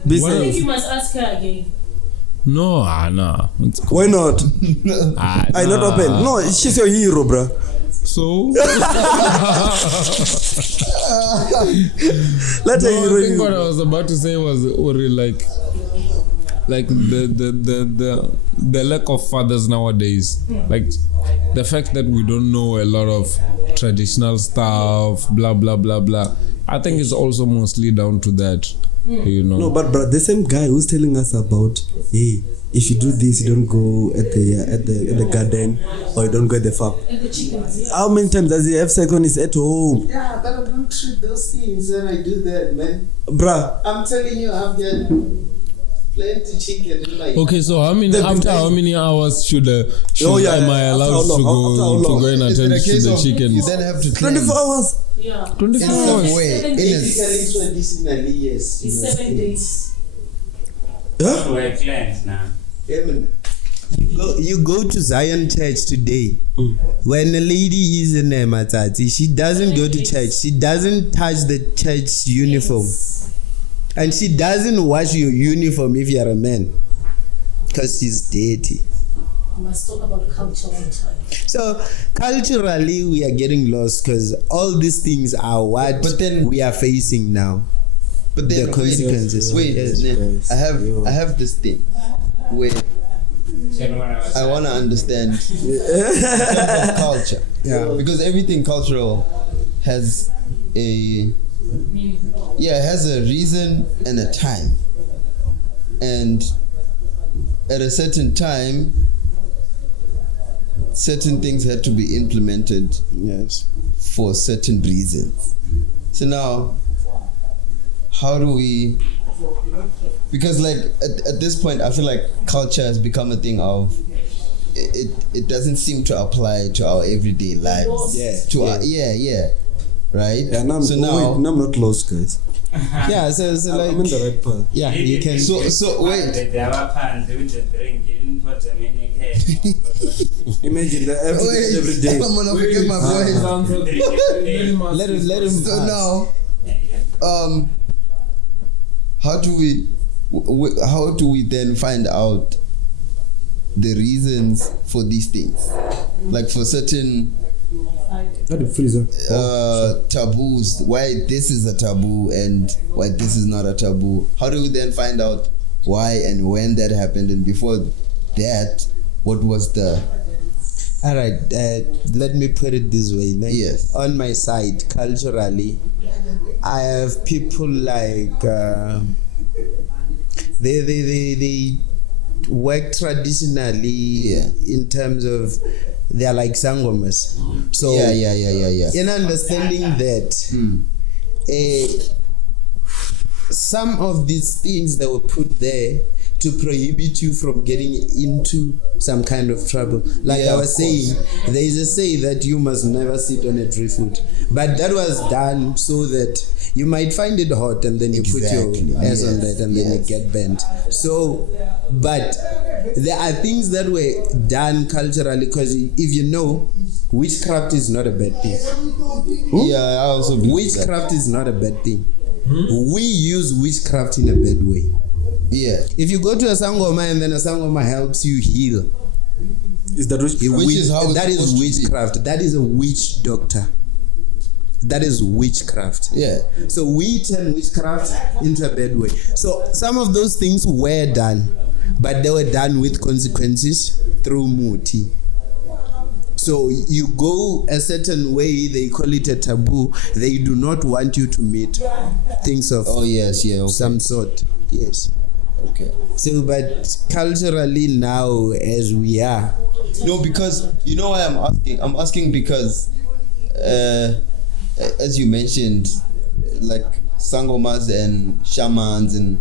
Be What? I think safe. you must ask her again. no, nah. It's cool. Why not? I not nah. open. No, she's your hero, bro. So Let her no, hero I think what I you. was about to say was Uri, like the lack of fathers nowadays, like the fact that we don't know a lot of traditional stuff, blah blah blah blah. I think it's also mostly down to that, you know. No, but bro, the same guy who's telling us about, hey, if you do this, you don't go at the garden, or you don't go at the farm. How many times does he have sex when he's at home? Yeah, but I don't treat those things when I do that, man. Bruh, I'm telling you, I've got plenty chicken in my. Okay, so after how many hours should Oh, yeah, am I after allowed how long? to After how go to long? go and Is it attend a to case the of chickens? you then have to cleanse 24 hours. Yeah. 24 in some hours. way? 7 In days. Basically, traditionally, yes. It's 7 days. Huh? We're clients now. Yeah, man. You go to Zion Church today. When a lady is in a matati, she doesn't go to church. She doesn't touch the church uniform. And she doesn't wash your uniform if you're a man. Because she's dirty. We must talk about culture one time. So culturally we are getting lost because all these things are what But then- we are facing now. But then The consequences. Wait, Yes. yes. I have this thing where I want to understand culture. Yeah. Because everything cultural has a has a reason and a time. And at a certain time, certain things had to be implemented Yes. for certain reasons. So now, how do we? Because like at this point, I feel like culture has become a thing of it doesn't seem to apply to our everyday lives. Yeah. To our right. Yeah, now so now, wait, now I'm not lost, guys. Yeah, so like I'm in the right path. yeah, you can so wait. Imagine that every Wait, day. I'm gonna forget my voice. let him So now, how do we then find out the reasons for these things? Like for certain Not the freezer. taboos, why this is a taboo and why this is not a taboo. How do we then find out why and when that happened, and before that, what was the? all right, let me put it this way. Like, Yes. on my side, culturally, I have people like they work traditionally in terms of they're like sangomas. So Yeah. in understanding that some of these things that were put there to prohibit you from getting into some kind of trouble. Like Yeah, I was saying, there is a say that you must never sit on a driftwood. But that was done so that you might find it hot and then you put Exactly. your ass on Yes. that and then you Yes. get bent. So, but there are things that were done culturally because if you know, witchcraft is not a bad thing. Yeah, I also believe that. Witchcraft is not a bad thing. We use witchcraft in a bad way. Yeah. If you go to a sangoma and then a sangoma helps you heal, Is that which? Which is how it's that is supposed to be. witchcraft. That is a witch doctor. That is witchcraft. Yeah. So we turn witchcraft into a bad way. So some of those things were done, but they were done with consequences through muti. So you go a certain way, they call it a taboo. They do not want you to meet things of Oh yes, yeah. Okay. some sort. Yes. Okay. So, but culturally now, as we are, No, because you know why I'm asking. I'm asking because, as you mentioned, like sangomas and shamans and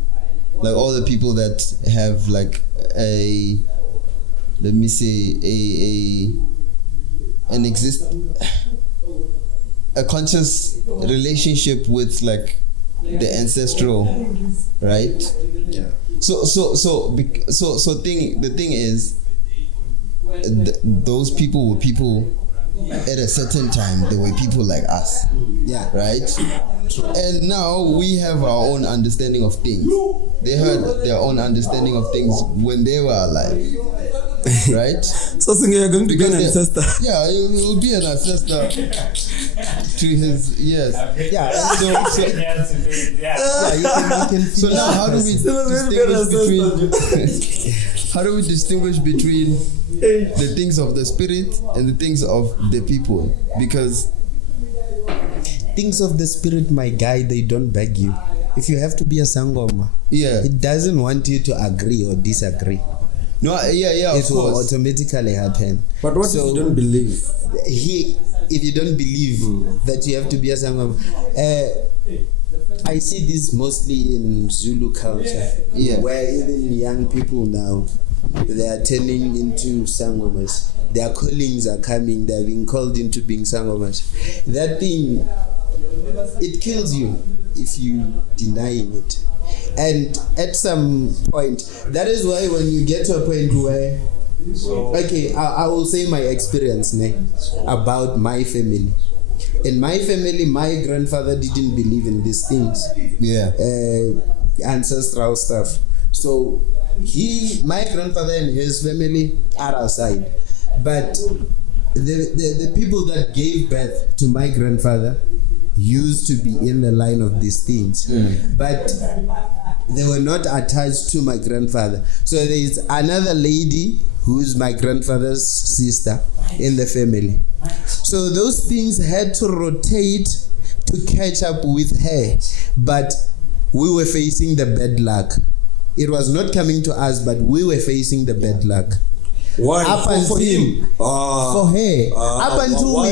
like all the people that have like a, let me say a conscious relationship with like the ancestral, right? Yeah. The thing is, those people were people at a certain time. They were people like us, Yeah. right? And now we have our own understanding of things. They had their own understanding of things when they were alive, right? So you're going to be an ancestor. Yeah, you will be an ancestor to his, yes. Yeah. You can so now how do we distinguish between the things of the spirit and the things of the people? Because Things of the spirit, my guy, they don't beg you. If you have to be a sangoma, it doesn't want you to agree or disagree. No, It will automatically happen. But what if you don't believe? If you don't believe that you have to be a sangoma, I see this mostly in Zulu culture, where even young people now, they are turning into sangomas. Their callings are coming. They are being called into being sangomas. That thing, it kills you if you denying it. And at some point, that is why when you get to a point where, okay, I will say my experience about my family. In my family, my grandfather didn't believe in these things. Ancestral stuff. So my grandfather and his family are aside. But the people that gave birth to my grandfather used to be in the line of these things. But they were not attached to my grandfather. So there is another lady who's my grandfather's sister in the family. So those things had to rotate to catch up with her. But we were facing the bad luck. It was not coming to us, but we were facing the bad luck. Why? Up For until him? for her. Up until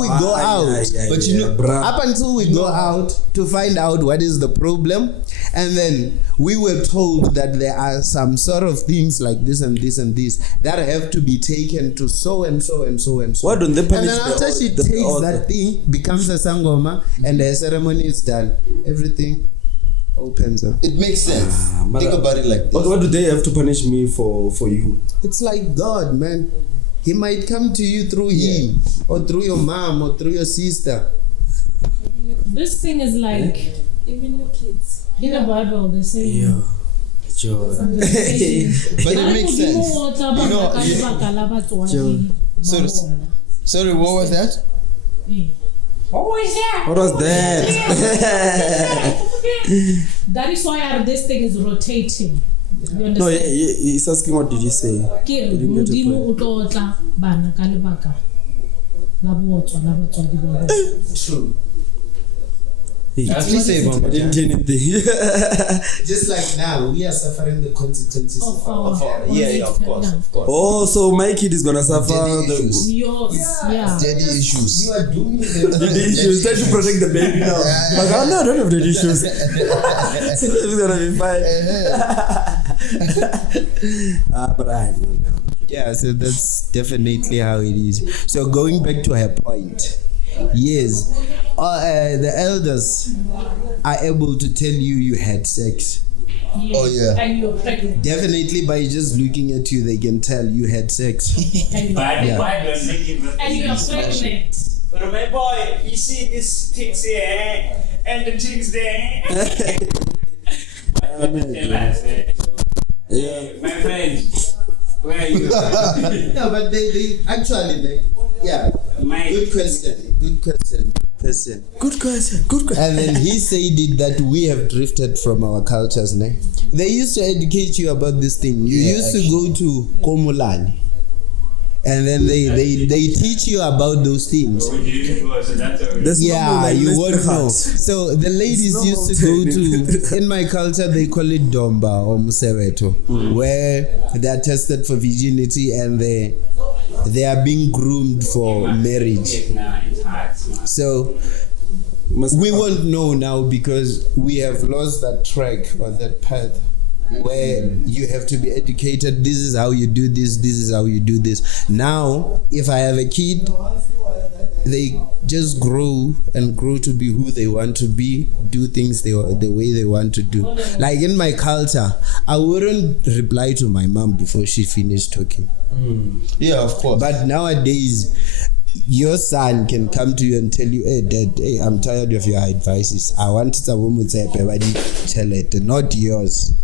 we go out. But you know, Up until we go out to find out what is the problem, and then we were told that there are some sort of things like this and this and this that have to be taken to so and so and so and so. Why don't they punish And then after she takes that thing, becomes a sangoma, and the ceremony is done, everything opens up. it makes sense. Think about it like this. But what do they have to punish me for you? It's like God, man. He might come to you through him, or through your mom, or through your sister. This thing is like Even your kids. in the Bible they say But it makes sense. Sorry, what was that? What was that? What was that? That is why this thing is rotating. You understand? No, he's asking what did you say? True. Actually say about I didn't hear anything. Just like now, we are suffering the consequences Of of our- our of course. Oh, so my kid is gonna suffer Daddy the issues. Yours, yeah. Daddy issues. You are doing the the issues. Try to protect the baby now. Like, oh no, I don't have the issues. It's gonna be fine. But I don't know. Yeah, so that's definitely how it is. So going back to her point, yes, the elders are able to tell you had sex. Oh, yeah. And you're pregnant. Definitely by just looking at you, they can tell you had sex. And you're pregnant. And you're pregnant. But my boy, you see these things here and the things there. Yeah. My friend, where are you? No, but they actually, good question. And then he said it that we have drifted from our cultures. Ne? They used to educate you about this thing. You used to go to Komulani, and then they teach you about those things. There's You won't know. So the ladies used to go to, in my culture, they call it Domba or Museveto, where they are tested for virginity and they are being groomed for marriage. So we won't know now because we have lost that track or that path where you have to be educated. This is how you do this. This is how you do this. Now, if I have a kid, they just grow and grow to be who they want to be, do things the way they want to do. Like in my culture, I wouldn't reply to my mom before she finished talking. Yeah, of course. But nowadays, your son can come to you and tell you, hey dad, hey, I'm tired of your advices. I want to tell it, not yours.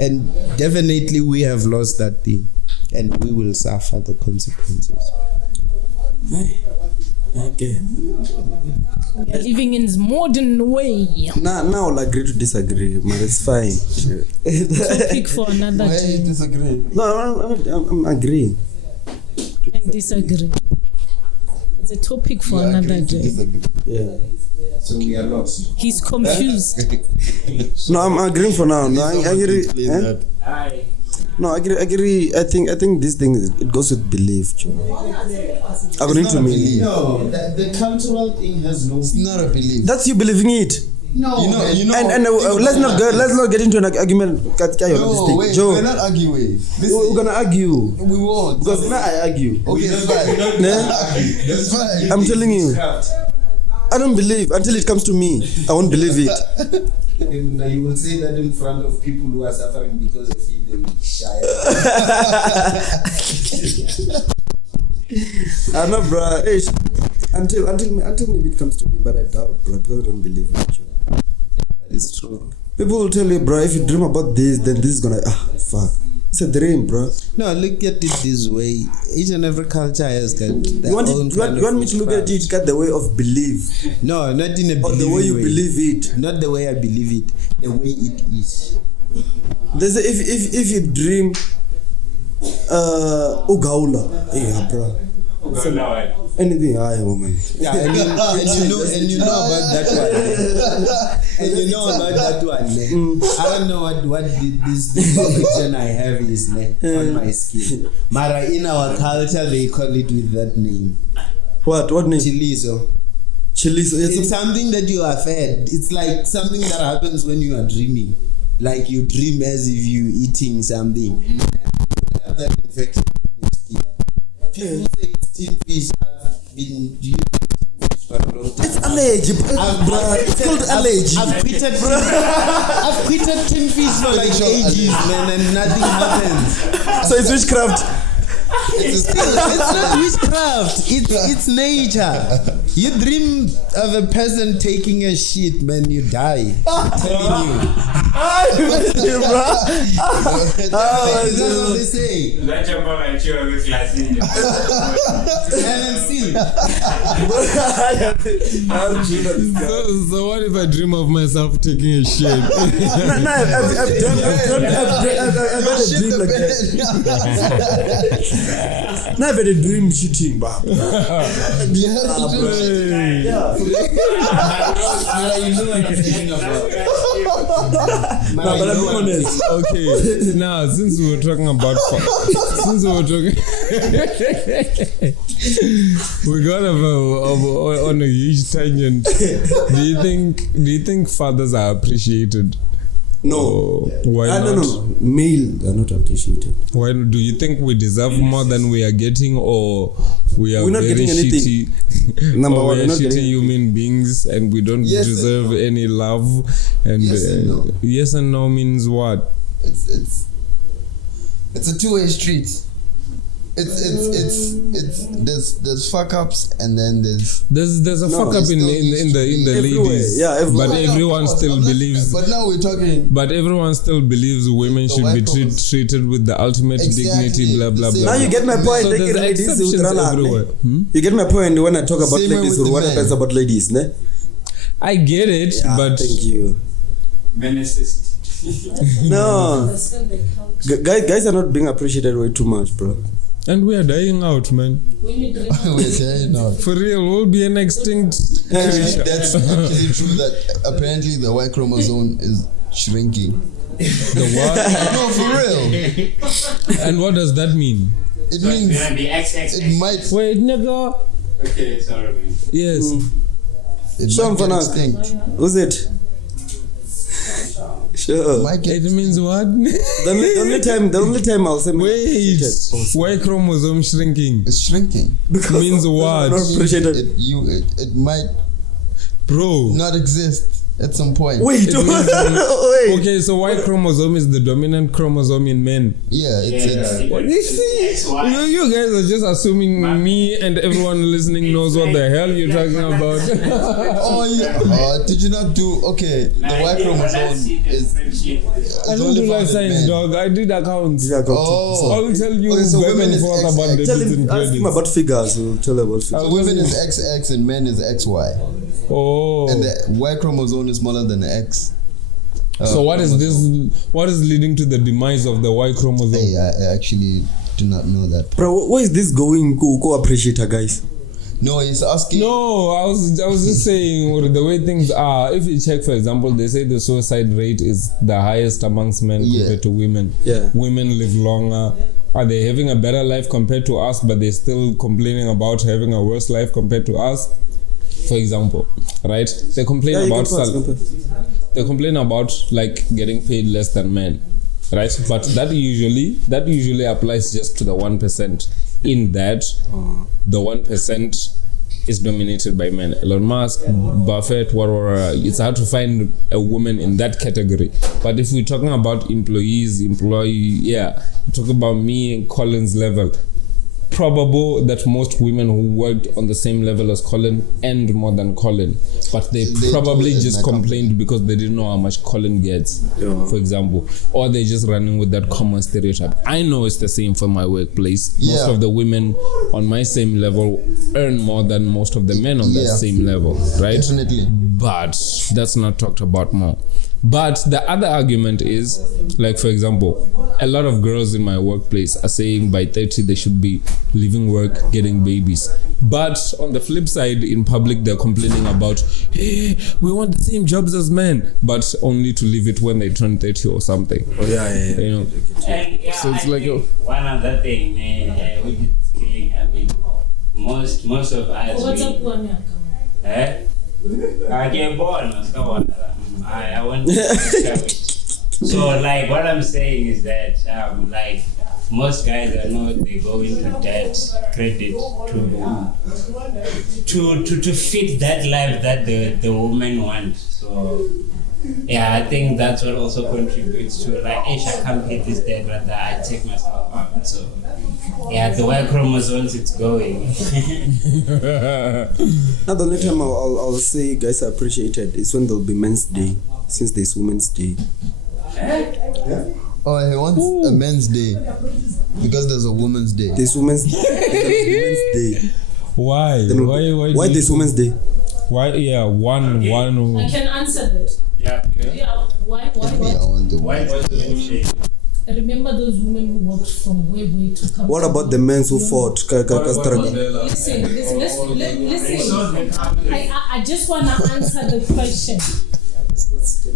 And definitely we have lost that thing, and we will suffer the consequences. Okay. We are living in this modern way. Now I'll agree to disagree, but it's fine. Topic for another Why day. you disagree? No, I'm agreeing. And disagree. It's a topic for another day. Yeah. So we are lost. He's confused. No, I'm agreeing for now. No, I agree. Hi. No, I agree. I think this thing it goes with belief. According to me, No, the cultural thing has no. It's not a belief. that's you believing it. No, You know. And let's not get into an argument. No, wait, Joe, we're not arguing. we're gonna argue We won't. because now I argue. Okay, that's fine. That's fine. I'm telling you, I don't believe until it comes to me. I won't believe it. You will say that in front of people who are suffering because of it, they will be shy. I know, bro. Hey, until maybe it comes to me, but I doubt, bro, because I don't believe it. It's true. People will tell you, bro, if you dream about this, then this is gonna fuck. It's a dream, bro. No, look at it this way. Each and every culture has got their You want own you want me to look at it got the way of belief, No, not in a or the way you way. believe it. Not the way I believe it. The way it is. There's if you dream, ugaula, yeah, bro. Anything, woman. Yeah, and you know about that one. And you know about that one. I don't know what this conviction I have is on my skin. Mara, in our culture, they call it with that name. What name? Chilizo. Chilizo. It's something that you are fed. It's like something that happens when you are dreaming. Like you dream as if you eating something. And you have that infection on your skin. People say it's tin fish. I've been using tin fish for a long time. It's allergy, bro. It's called allergy. I've quitted tin fish for like ages, man, and nothing happens. So it's witchcraft. It's not witchcraft. It's nature. You dream of a person taking a shit, man, you die. I'm telling you. That's what they say. And then see. So what if I dream of myself taking a shit? I've had a dream like that. Now I've had a dream shitting, bro. You know what I'm saying about. No, but I'm honest. Okay, now since we were talking about we got on a huge tangent. Do you think fathers are appreciated? No. Why not? No. Male are not appreciated. Why do you think we deserve more than we are getting, or we're not very getting shitty? Number or one, we're we're not shitty getting human beings and we don't Yes and deserve no. any love. And Yes and no. Yes and no means what? It's a two-way street. It's there's fuck ups and then There's a fuck up in the everywhere. ladies. Yeah, everywhere. But everyone still believes. But now we're talking. But everyone still believes women The should be white covers. treated with the ultimate Exactly. dignity. Blah blah The same. blah. Now you get my point. So Like there's ladies who exceptions run out, everywhere. ne? You get my point when I talk about Same way ladies with who the what men. happens about ladies, ne? I get it, Yeah, but thank you. Menaces. No, guys are not being appreciated way too much, bro. and we are dying out, man. When you dream We're saying no. For real, we'll be an extinct creature. That's actually true. That apparently the Y chromosome is shrinking. The what? No, for real. And what does that mean? It means The XXX. it might. Wait, nigga. Okay, sorry, man. Yes. It Show might him for get now. extinct. Who's it? Sure. My It kid, means what? The only time I'll say Wait, why chromosome shrinking? it's shrinking. Means what? Not appreciated. It might Bro. not exist at some point. Wait, It means- wait. Okay, so Y chromosome is the dominant chromosome in men. Yeah, it's What you see? You guys are just assuming me and everyone listening knows what the hell you're talking about. Did you not do? Okay, the Y chromosome is. I don't do life science, dog. I did accounts. Yeah, go Oh, I'll tell you Okay, so back women and is forth XX. about the Tell bits him, and ask him credits. about figures. We'll tell him about figures. women is XX and men is XY, Oh. and the Y chromosome is smaller than the X. So what is this? What is leading to the demise of the Y chromosome? Hey, I actually do not know that. Bro, where is this going? Go appreciate her, guys. No, he's asking. No, I was just saying the way things are. If you check, for example, they say the suicide rate is the highest amongst men Yeah. compared to women. Yeah. Women live longer. Are they having a better life compared to us, but they're still complaining about having a worse life compared to us? For example, right? They complain Yeah, you about compare. they complain about like getting paid less than men, right? But that usually applies just to the 1%. In that, the 1% is dominated by men. Elon Musk, Buffett, it's hard to find a woman in that category. But if we're talking about talk about me and Colin's level. Probable that most women who worked on the same level as Colin earned more than Colin, but they probably do it just in that complained because they didn't know how much Colin gets, Yeah. for example, or they're just running with that common stereotype. I know it's the same for my workplace. Most Yeah. of the women on my same level earn more than most of the men on that Yeah. same level, right? Definitely. But that's not talked about more. But the other argument is, like, for example, a lot of girls in my workplace are saying by 30 they should be leaving work, getting babies. But on the flip side, in public, they're complaining about, hey, we want the same jobs as men, but only to leave it when they turn 30 or something. Oh, yeah. You know? And yeah, So it's I like think one other thing, which is saying, I mean, most of us. What's up, we- Wanyaka? Eh? I get born. I want to share it. So, like, what I'm saying is that, like, most guys I know they go into debt, credit to fit that life that the woman wants. So, yeah, I think that's what also contributes to like, I can't hit this debt, rather I take myself out. So, yeah, the Y chromosomes it's going. Now the only time I'll say guys are appreciated is when there'll be Men's Day, since there's Women's Day. Oh, he wants a men's day because there's a woman's day. There's Women's Day. Why? Then why there's Women's Day? Why? Yeah, one. I can answer that. Yeah. Yeah, why? I want the Why was the shame? Remember those women who walked from way to come. What about the men who fought? Struggle. Listen. I just want to answer the question.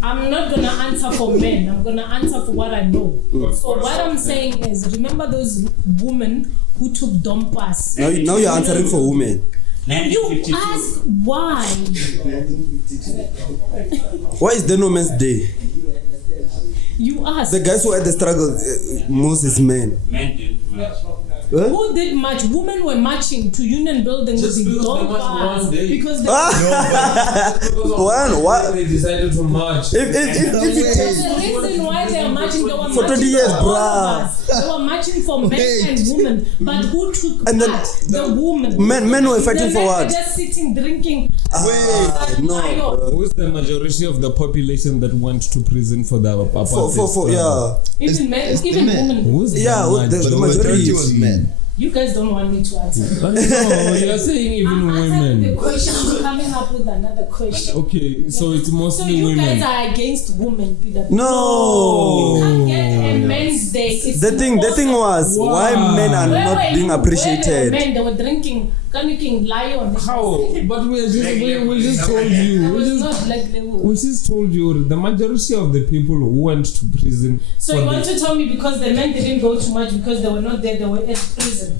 I'm not going to answer for men. I'm going to answer for what I know. So what I'm saying is, remember those women who took Dompas? Now you're answering for women. You ask why. Why is there no Men's Day? You ask. The guys who had the struggle, most is men. Men did much. Huh? Who did march? Women were marching to Union Building with the Dompas because they What? They decided to march. If it takes the reason why they are marching, they were For 20 marching years, for all of bruh. us. They were marching for men and women, but who took And then part? The women. men were fighting The for men what? were just sitting drinking. no, bro. Who's the majority of the population that went to prison for the apartheid? For yeah. Even men, it's the even men. women. Who's Yeah, the the But the majority? majority was men. You guys don't want me to answer. No, you're saying even I'm answering the women. question. I'm coming up with another question. Okay, so it's So mostly you women. guys are against women, Peter. No. You can't get a men's day. It's The thing was why men are Where not were being you? appreciated. Where were men? They were drinking, lion. How? But we just told It you. was not like they were. We just told you the majority of the people who went to prison. So you want to tell me because the men didn't go too much because they were not there, they were at prison.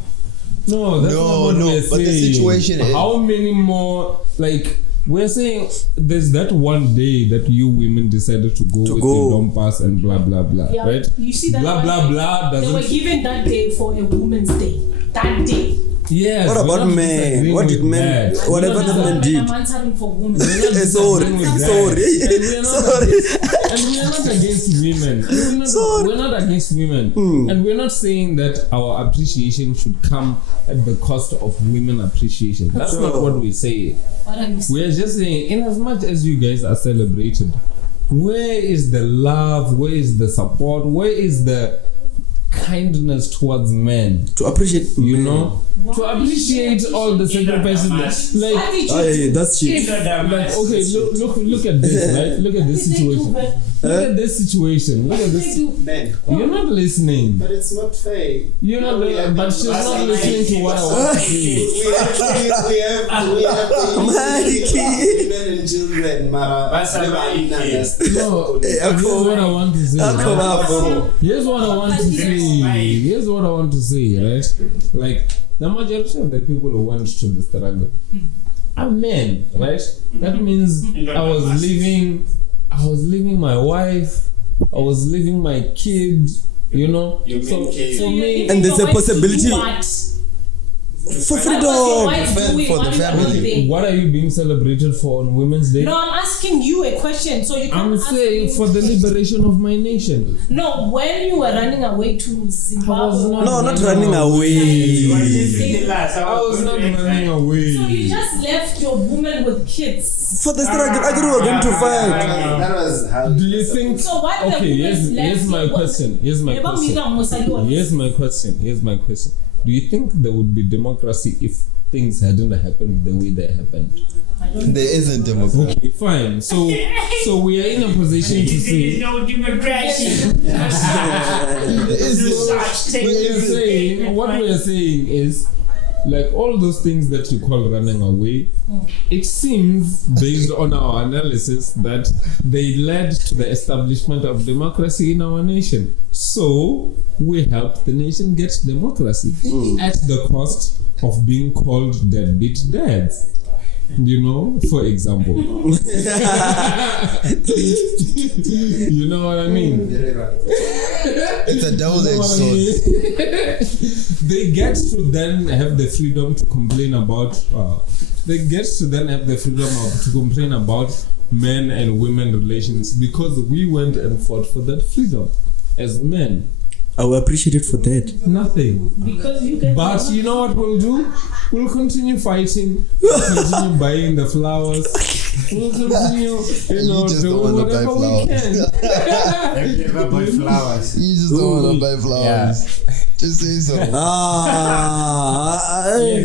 No, that's not what we're but the saying. situation is- How many more, like, we're saying there's that one day that you women decided to go with your don't pass and blah blah blah, Yeah, right? You see that Blah blah blah they were doesn't. given that day for a woman's day. That day. Yes. What we're about not men? disagreeing What with did men? that. Whatever the men did. I'm answering for women. We're not Sorry, disagreeing with that. sorry, And we are not sorry. against women. Sorry. We're not against women. And we're not saying that our appreciation should come at the cost of women appreciation. That's not what we say. What are you saying? We're just saying, in as much as you guys are celebrated, where is the love? Where is the support? Where is the kindness towards men? To appreciate, You know? To appreciate all the sacrifices. Like, Why did you that's cheap. like, okay, look at this, right? Look at this situation. Look at this situation. Look at this. Men. You're not listening. But it's not fair. You're not, but she's not listening to what I want to say. We have women and children, Mara. No, here's what I want to say. Here's what I want to say. Here's what I want to say, right? Like, the majority of the people who went to the struggle are men, right? That means I was leaving my wife, I was leaving my kid, you know. So for me, And there's a possibility for freedom. For the family. what are you being celebrated for on Women's Day? No, I'm asking you a question, so you can I'm ask saying me. for the liberation of my nation. No, when you were running away to I was Zimbabwe. not No, not running away. I was not running away. So you just left your woman with kids. For the struggle, I thought we were going to fight. That was how. Do you think? So what the Okay, women here's left my you- question. Here's my question. Here's my question. Here's my question. Do you think there would be democracy if things hadn't happened the way they happened? There isn't democracy. Okay, fine. So we are in a position to say no democracy. what we are saying is, like, all those things that you call running away, it seems, based on our analysis, that they led to the establishment of democracy in our nation. So we helped the nation get democracy at the cost of being called deadbeat dads. You know, for example. You know what I mean? It's a double-edged sword. They get to then have the freedom to complain about. They get to then have the freedom to complain about men and women relations because we went and fought for that freedom as men. I will appreciate it for that. Nothing. Because you get But you know what we'll do? We'll continue fighting. We'll continue buying the flowers. We'll continue, just don't doing wanna buy whatever we flowers. can. Have you ever bought flowers? You just don't want to buy flowers. Just say so.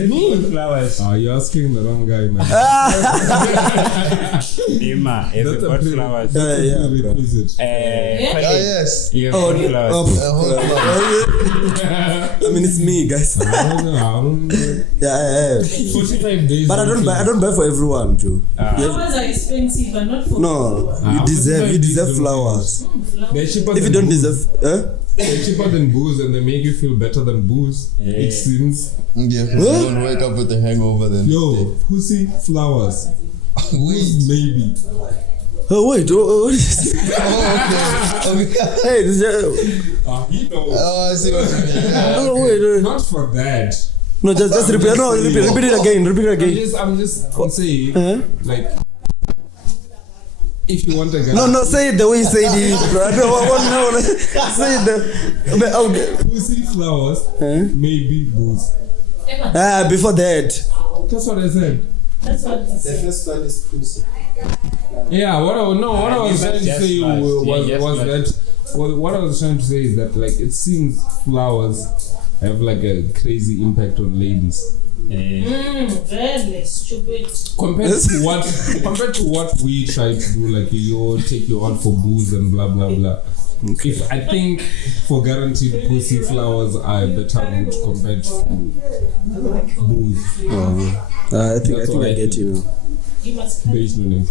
Me? Flowers. You're asking the wrong guy, man. Dima, have you That's a bought pre- flowers? that's a Yeah, prerequisite. Yes. You have Oh, bought flowers. I mean, it's me, guys. I don't know. Yeah, I have. 45 days. But I don't buy for everyone, Joe. flowers are expensive, but not for No, you deserve flowers. They're cheaper If you than don't booze. deserve, They're cheaper than booze and they make you feel better than booze. It seems. Yeah, you don't wake up with a hangover then. Yo, pussy flowers. Booze, maybe. Oh wait, what is Okay. hey, this is, He knows. Oh, I see what you mean. oh wait, Not for that. no, just repeat. No, repeat it again. Repeat it again. I'm just saying, like, if you want a guy. No, say it the way you said it, bro. No, say it okay. Pussy flowers, maybe booze. Before that. That's what I said. That's what The first one is pussy. Yeah, what I was trying to say what I was trying to say is that, like, it seems flowers have like a crazy impact on ladies. very stupid. Compared to what we try to do, like you take you out for booze and blah blah blah. Okay. If I think for guaranteed pussy flowers are a better route compared to booze. I think I get you now. You must Based on it.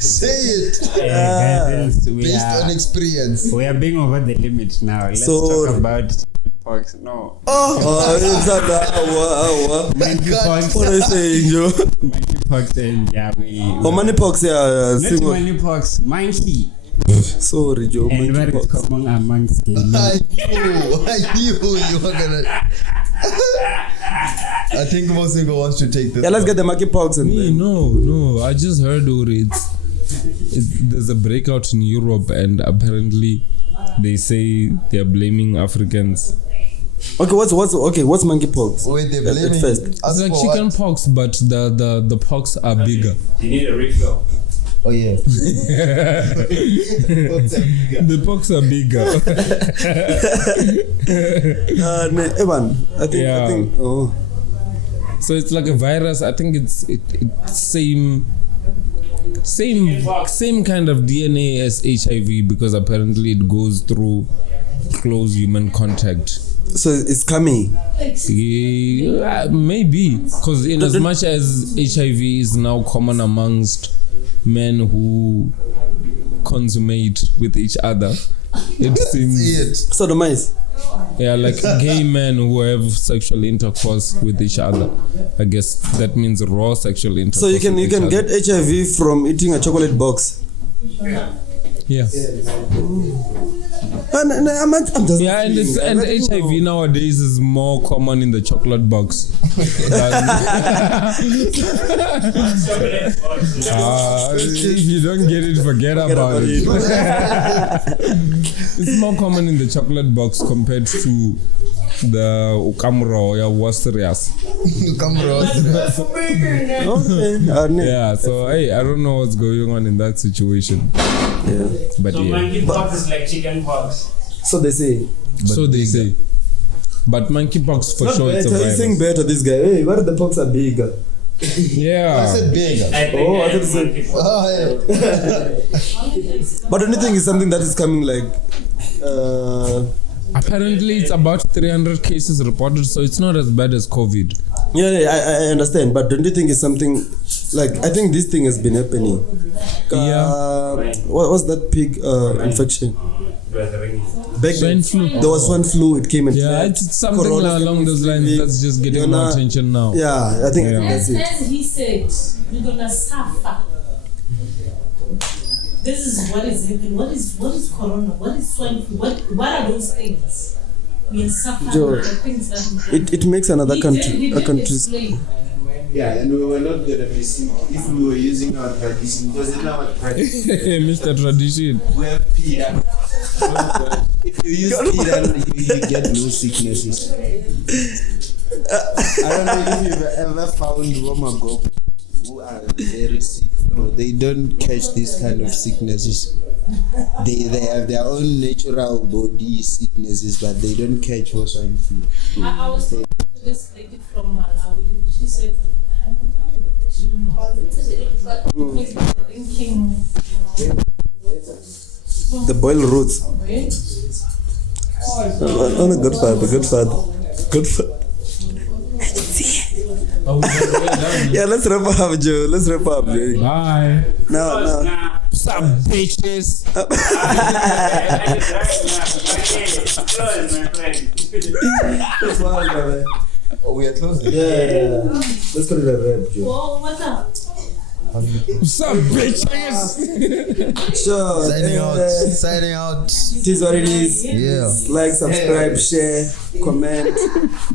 Say it. Guys, Based on experience. we are being over the limit now. Let's So- talk about monkeypox. No. Oh, Monkeypox. what are you saying, Joe? Monkeypox and yeah, Oh, moneypox, yeah. not monkeypox, monkey. Sorry, Joe. And where it's Monkeypox. common amongst I knew you were gonna. I think most people wants to take this. Yeah, let's get the monkeypox and then. No. I just heard there's a breakout in Europe, and apparently they say they're blaming Africans. Okay, what's monkeypox? Wait, they're At blaming first. It's us like for chicken what? pox, but the pox are bigger. You need a refill. Oh yeah. The pox are bigger. Evan, I Yeah. think. Oh, So it's like a virus. I think it's same kind of DNA as HIV, because apparently it goes through close human contact. so it's coming. Yeah, maybe, because in as much as HIV is now common amongst men who consummate with each other, it seems. Sodomize. Yeah, like gay men who have sexual intercourse with each other. I guess that means raw sexual intercourse. So you can with each other. get HIV from eating a chocolate box. Yeah. I'm just Yeah, and HIV nowadays is more common in the chocolate box. If you don't get it, forget about it. It's more common in the chocolate box compared to the ukamro or wasterias. Okay. Yeah, so hey, I don't know what's going on in that situation. Yeah. But So yeah. monkeypox is like chicken pox. So they say. So they say. But monkeypox for sure it's a Better. He's saying virus. better, this guy. Hey, what if the pox are bigger? Yeah. I said big. I think Oh, I I thought you said- monkeypox. Oh yeah. But don't you think it's something that is coming like Apparently it's about 300 cases reported, so it's not as bad as COVID. I understand, but don't you think it's something like, I think this thing has been happening. What was that pig infection? Back Swine then, flu. there was one flu, it came and Yeah, fled. it's something Corona along those lines big. that's just getting more attention now. Yeah, I think that's it. As he said, you're gonna suffer. This is what is happening. What is corona? What is swine flu? What are those things? We are suffering Joe, with the things that It makes another He country, a did country. explain. Yeah, and we were not gonna be sick if we were using our tradition, because in our tradition Mr. Tradition. we have peanut. If you use peanut, you get no sicknesses. I don't know if you've ever found Romago who are very sick. No, they don't catch these kind of sicknesses. They have their own natural body sicknesses, but they don't catch swine flu. I was talking to this lady from Malawi. She said, she don't know. Drinking, The boiled roots. right? Oh, no, good father. Yeah, let's wrap up, Joe. Bye. No. Some bitches. Oh, we are closing. Yeah. Let's call it a wrap, Joe. Whoa, what's up? Some bitches. Sure. Signing out. It is what it is. Yeah. Like, subscribe, share, comment.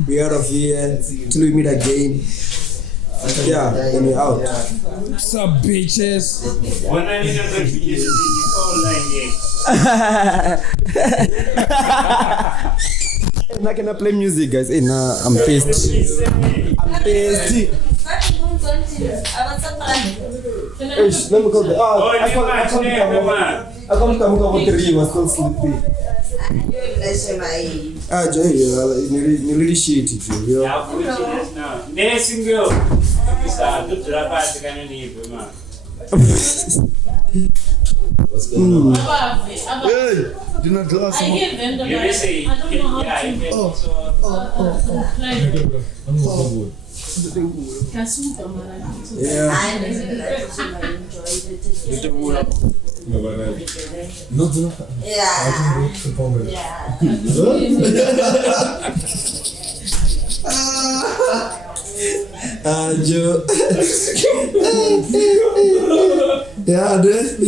We out of here till we meet again. Yeah, and we're out. Some bitches. When I need a contribution, Now can I play music, guys? Hey, nah, I'm pissed. Eish, let me call the. I can't come over 3. Was still sleepy. Joe, you really shitty, Joe. Do not glass. I hear vendor like, I don't know how to Kasuka, man. Yeah. I enjoyed it. Joe. Yeah, this.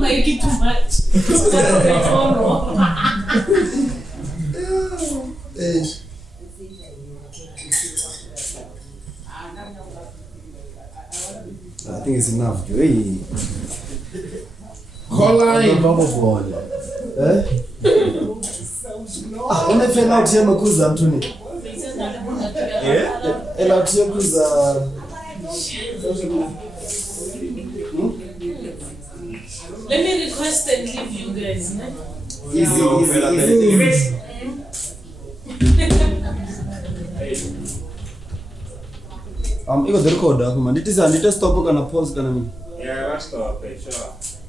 Make it too much. I think it's enough. Hey. Colin. Unafanya out ya makuza mtuni. Ela out ya kuza. Let me request and leave you guys. Easy. Iko the record hapo man. Ndita stop kana pause kana mimi. Yeah, I stop. Sure.